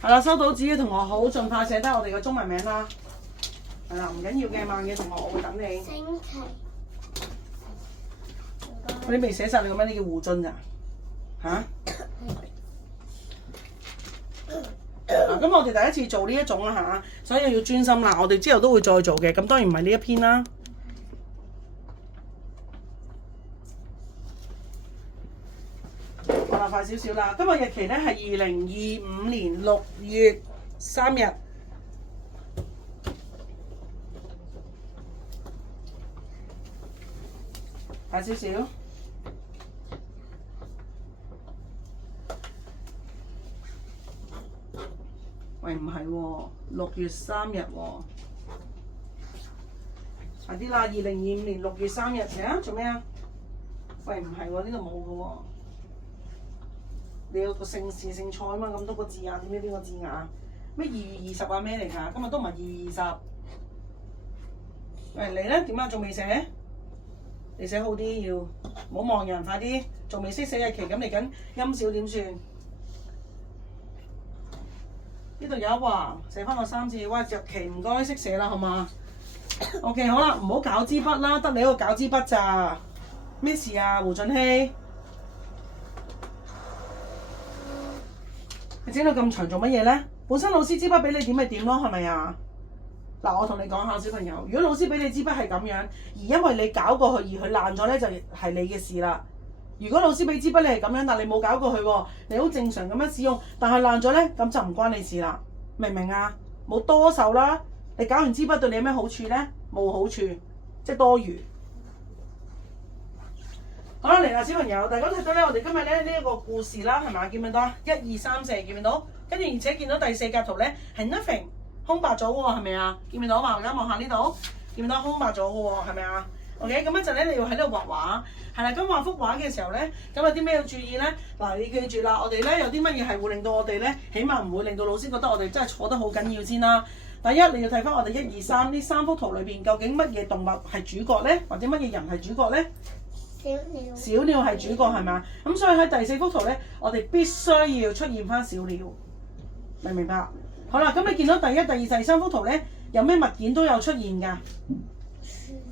係啦，收到紙嘅同學好，盡快寫低我哋嘅中文名啦。係啦，唔緊要嘅，慢嘅同學我會等你。星期。你未寫晒你個名，你叫胡俊咋？嚇？嗱，咁我哋第一次做呢一種啦嚇，所以要專心啦。我哋之後都會再做嘅，咁當然唔係呢一篇啦。好啦，快少少啦。今日日期咧係2025年6月3日。快少少。喂，唔係喎，6月3日喎。快啲啦！2025年6月3日，嚟啊！做咩啊？喂，唔係喎，呢度冇嘅喎。你有個姓氏姓蔡啊嘛，咁多個字眼，點知邊個字眼？咩2月20啊？咩嚟㗎？今日都唔係2月20。喂，你咧點啊？仲未寫？你寫好啲要，唔好望人，快啲！仲未識寫日期，咁嚟緊音少點算？呢度有一橫，寫翻個3字，哇！日期唔該識寫啦，好嘛 ？OK， 好啦，唔好搞支筆啦，得你一個搞支筆咋？咩事啊，胡俊熙？你整到咁長做乜嘢咧？本身老師支筆俾你點咪點咯，係咪啊？嗱，我同你講下小朋友，如果老師俾你支筆係咁樣，而因為你搞過去而佢爛咗咧，就係你嘅事啦。如果老師俾支筆你係咁樣，但你冇搞過去喎，你好正常咁樣使用，但係爛咗咧，咁就唔關你事啦，明唔明啊？冇多手啦，你搞完支筆對你有咩好處咧？冇好處，即係多餘。好啦，嚟啦，小朋友，大家睇到咧，我哋今日咧呢一個故事啦，係咪？見唔見到啊？1、2、3、4，見唔見到？跟住而且見到第4格圖咧係 nothing， 空白咗嘅喎，係咪啊？見唔見到嘛？而家望下呢度，見唔見到空白咗嘅喎，係咪啊？OK， 咁一陣咧，你要喺度畫畫，係啦。咁畫幅畫嘅時候咧，咁有啲咩要注意咧？嗱，你記住啦，我哋咧有啲乜嘢係會令到我哋咧，起碼唔會令到老師覺得我哋真係錯得好緊要先啦。第一，你要睇翻我哋1、2、3呢3幅圖裏邊，究竟乜嘢動物係主角咧，或者乜嘢人係主角咧？小鳥。小鳥係主角係咪？咁所以喺第4幅圖咧，我哋必須要出現翻小鳥，明唔明白？好啦，咁你見到第1、第2、第3幅圖咧，有咩物件都有出現㗎？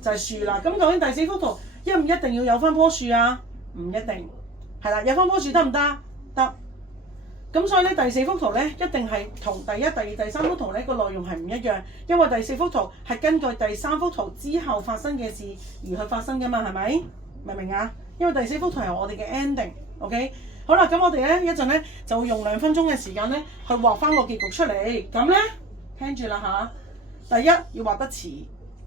就係樹啦。咁究竟第4幅圖一唔一定要有翻棵樹啊？唔一定，係啦，有翻棵樹得唔得？得。咁所以咧，第4幅圖咧一定係同第1、第2、第3幅圖咧個內容係唔一樣，因為第4幅圖係根據第3幅圖之後發生嘅事而去發生㗎嘛，係咪？明唔明啊？因為第4幅圖係我哋嘅 ending，OK？好啦，咁我哋咧一陣咧就會用2分鐘嘅時間咧去畫翻個結局出嚟。咁咧聽住啦嚇，第一要畫得似。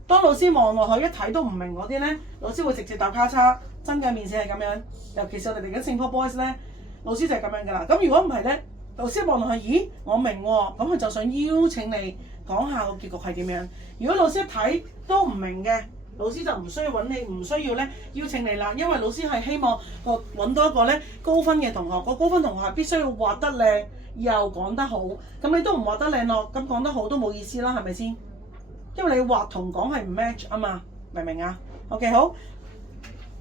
當老師望落去一睇都唔明嗰啲咧，老師會直接打卡叉。真嘅面試係咁樣，尤其是我哋嚟緊聖科 boys 咧，老師就係咁樣噶啦。咁如果唔係咧，老師望落去，咦，我明喎，咁佢就想邀請你講下個結局係點樣。如果老師一睇都唔明嘅，老師就唔需要揾你，唔需要咧邀請你啦，因為老師係希望我揾到一個咧高分嘅同學，個高分同學係必須要畫得靚又講得好。咁你都唔畫得靚咯，咁講得好都冇意思啦，係咪先？因為你畫同講係唔 match 啊嘛，明唔明啊 ？OK， 好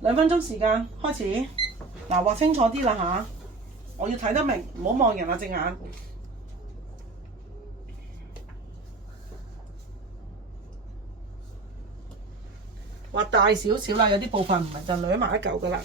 ，2分鐘時間開始。嗱，畫清楚啲啦嚇，我要睇得明，唔好望人啊隻眼。畫大少少啦，有啲部分唔係就攣埋一嚿噶啦。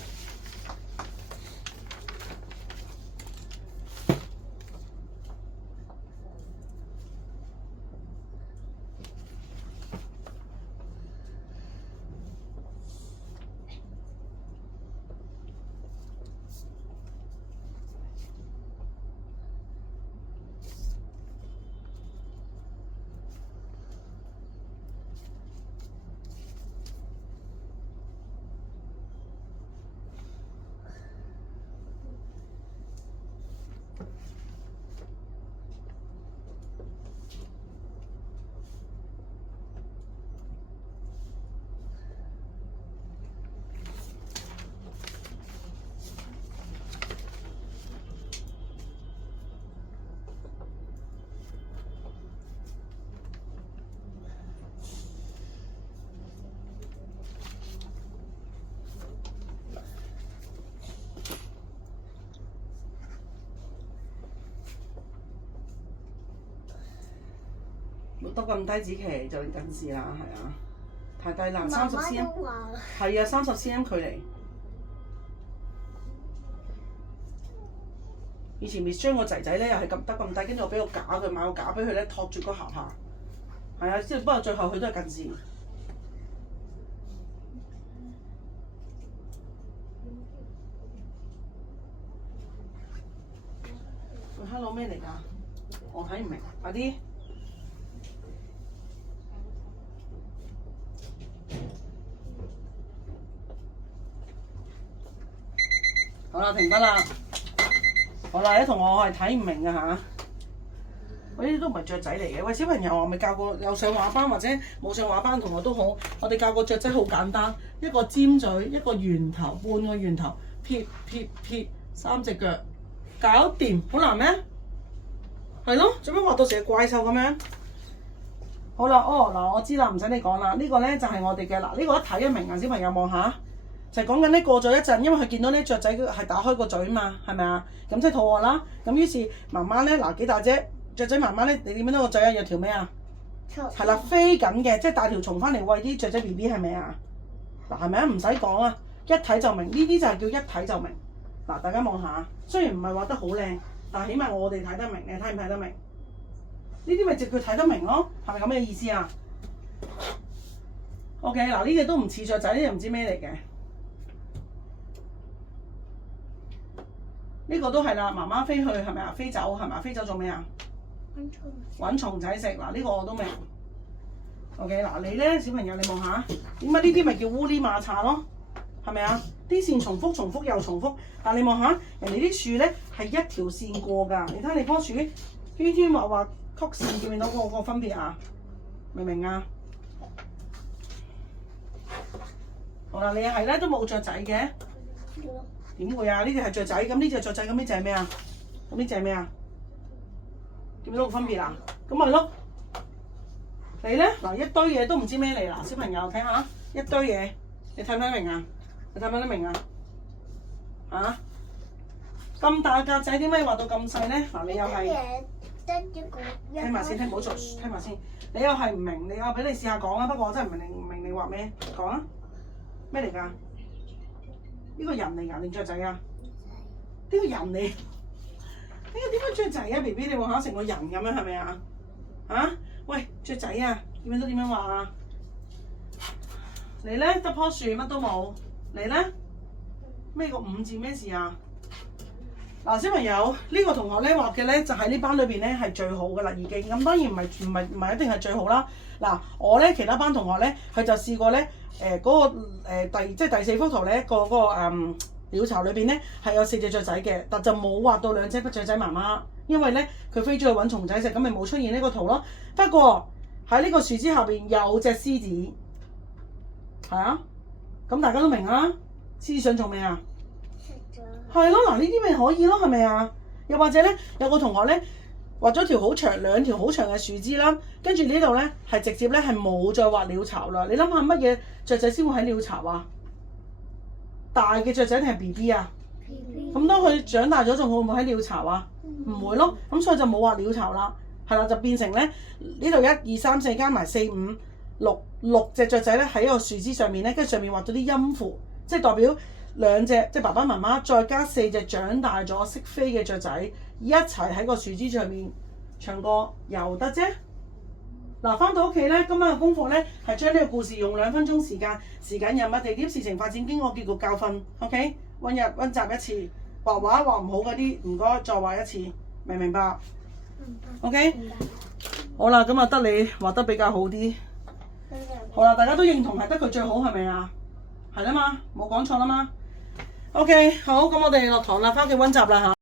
冇得咁低子期就近視啦，係啊，太低啦，30 cm。係啊，30 cm 距離。以前 Miss 將個仔仔咧又係咁得咁低，跟住我俾個架佢，買個架俾佢咧托住個下巴。係啊，之後不過最後佢都係近視。Hello 咩嚟㗎？我睇唔明，快啲。好啦，停得啦。好啦，啲同學我係睇唔明㗎吓。喂，呢啲都唔係雀仔嚟嘅。喂，小朋友，我咪教過有上畫班或者冇上畫班同學都好，我哋教個雀仔好簡單，一個尖嘴，一個圓頭，半個圓頭，撇撇撇，3隻腳，搞掂，好難咩？係咯，做咩畫到成個怪獸咁樣？好啦，嗱，我知啦，唔使你講啦。呢個咧就係我哋嘅嗱，呢個一睇就明啊，小朋友望下，就係講緊咧過咗一陣，因為佢見到咧雀仔係打開個嘴嘛，係咪啊？咁即係肚餓啦。咁於是媽媽咧嗱幾大隻雀仔媽媽咧，你點樣到個嘴啊？有條咩啊？係啦，飛緊嘅，即係帶條蟲翻嚟餵啲雀仔 B B 係咪啊？嗱係咪啊？唔使講啊，一睇就明。呢啲就係叫一睇就明。嗱，大家望下，雖然唔係畫得好靚。但係起碼我哋睇得明，你睇唔睇得明？呢啲咪直叫睇得明咯，係咪咁嘅意思啊 ？OK， 嗱呢隻都唔似雀仔，呢隻唔知咩嚟嘅。呢個都係啦，媽媽飛去係咪啊？飛走係咪啊？飛走做咩啊？揾蟲仔食。嗱呢個我都明。OK， 嗱你咧小朋友你望下，點解呢啲咪叫烏哩馬叉咯？係咪啊？啲線重複重複又重複，但你望下人哋啲樹咧係一條線過㗎。你睇你棵樹圈圈畫畫曲線，見唔見到個分別啊？明唔明啊？好啦，你係咧都冇雀仔嘅，點會啊？呢隻係雀仔，咁呢隻雀仔，咁呢隻係咩啊？咁呢隻係咩啊？見唔到個分別啊？咁咪咯。你咧嗱一堆嘢都唔知咩嚟嗱，小朋友睇下一堆嘢，你睇唔睇明啊？你睇唔睇得明啊？啊！咁大格仔點解畫到咁細咧？嗱，你又係聽埋先，聽唔好做，聽埋先。你又係唔明，我俾你試下講啊。不過我真係唔明你畫咩，講啊！咩嚟㗎？呢個人嚟㗎定雀仔啊？呢個人嚟？呢個點解雀仔啊 ？B B 你畫下成個人咁樣係咪啊？啊！喂，雀仔啊，見唔見到點樣畫啊？你咧得棵樹乜都冇。你咧咩個5字咩事啊？嗱，小朋友呢個同學咧畫嘅咧就喺呢班裏邊咧係最好噶啦，已經咁當然唔係一定係最好啦。嗱，我咧其他班同學咧佢就試過咧嗰個即係第4幅圖咧個鳥巢裏邊咧係有4隻雀仔嘅，但就冇畫到2隻雀仔媽媽，因為咧佢飛咗去揾蟲仔食，咁咪冇出現呢個圖咯。不過喺呢個樹枝後邊有隻獅子，係啊。咁大家都明啦，獅子想做咩啊？食咗。係咯，嗱呢啲咪可以咯，係咪啊？又或者咧，有個同學咧畫咗條好長2條好長嘅樹枝啦，跟住呢度咧係直接咧係冇再畫鳥巢啦。你諗下乜嘢雀仔先會喺鳥巢啊？大嘅雀仔定係 B B 啊？ BB。咁當佢長大咗，仲會唔會喺鳥巢啊？唔會咯，咁所以就冇畫鳥巢啦。係啦，就變成咧呢度1、2、3、4加埋4、5、6隻雀仔咧喺個樹枝上面咧，跟住上面畫咗啲音符，即係代表2隻即係爸爸媽媽再加4隻長大咗識飛嘅雀仔一齊喺個樹枝上面唱歌又得啫。嗱，翻到屋企咧，今晚嘅功課咧係將呢個故事用2分鐘時間、人物、地點、事情發展經過結局教訓 ，OK？ 溫習一次，畫畫畫唔好嗰啲唔該再畫一次，明唔明白？明白。OK？ 明白。好啦，咁啊得你畫得比較好啲。好啦，大家都認同係得佢最好係咪啊？係啦嘛，冇講錯啦嘛。OK， 好，咁我哋落堂啦，翻屋企溫習啦嚇。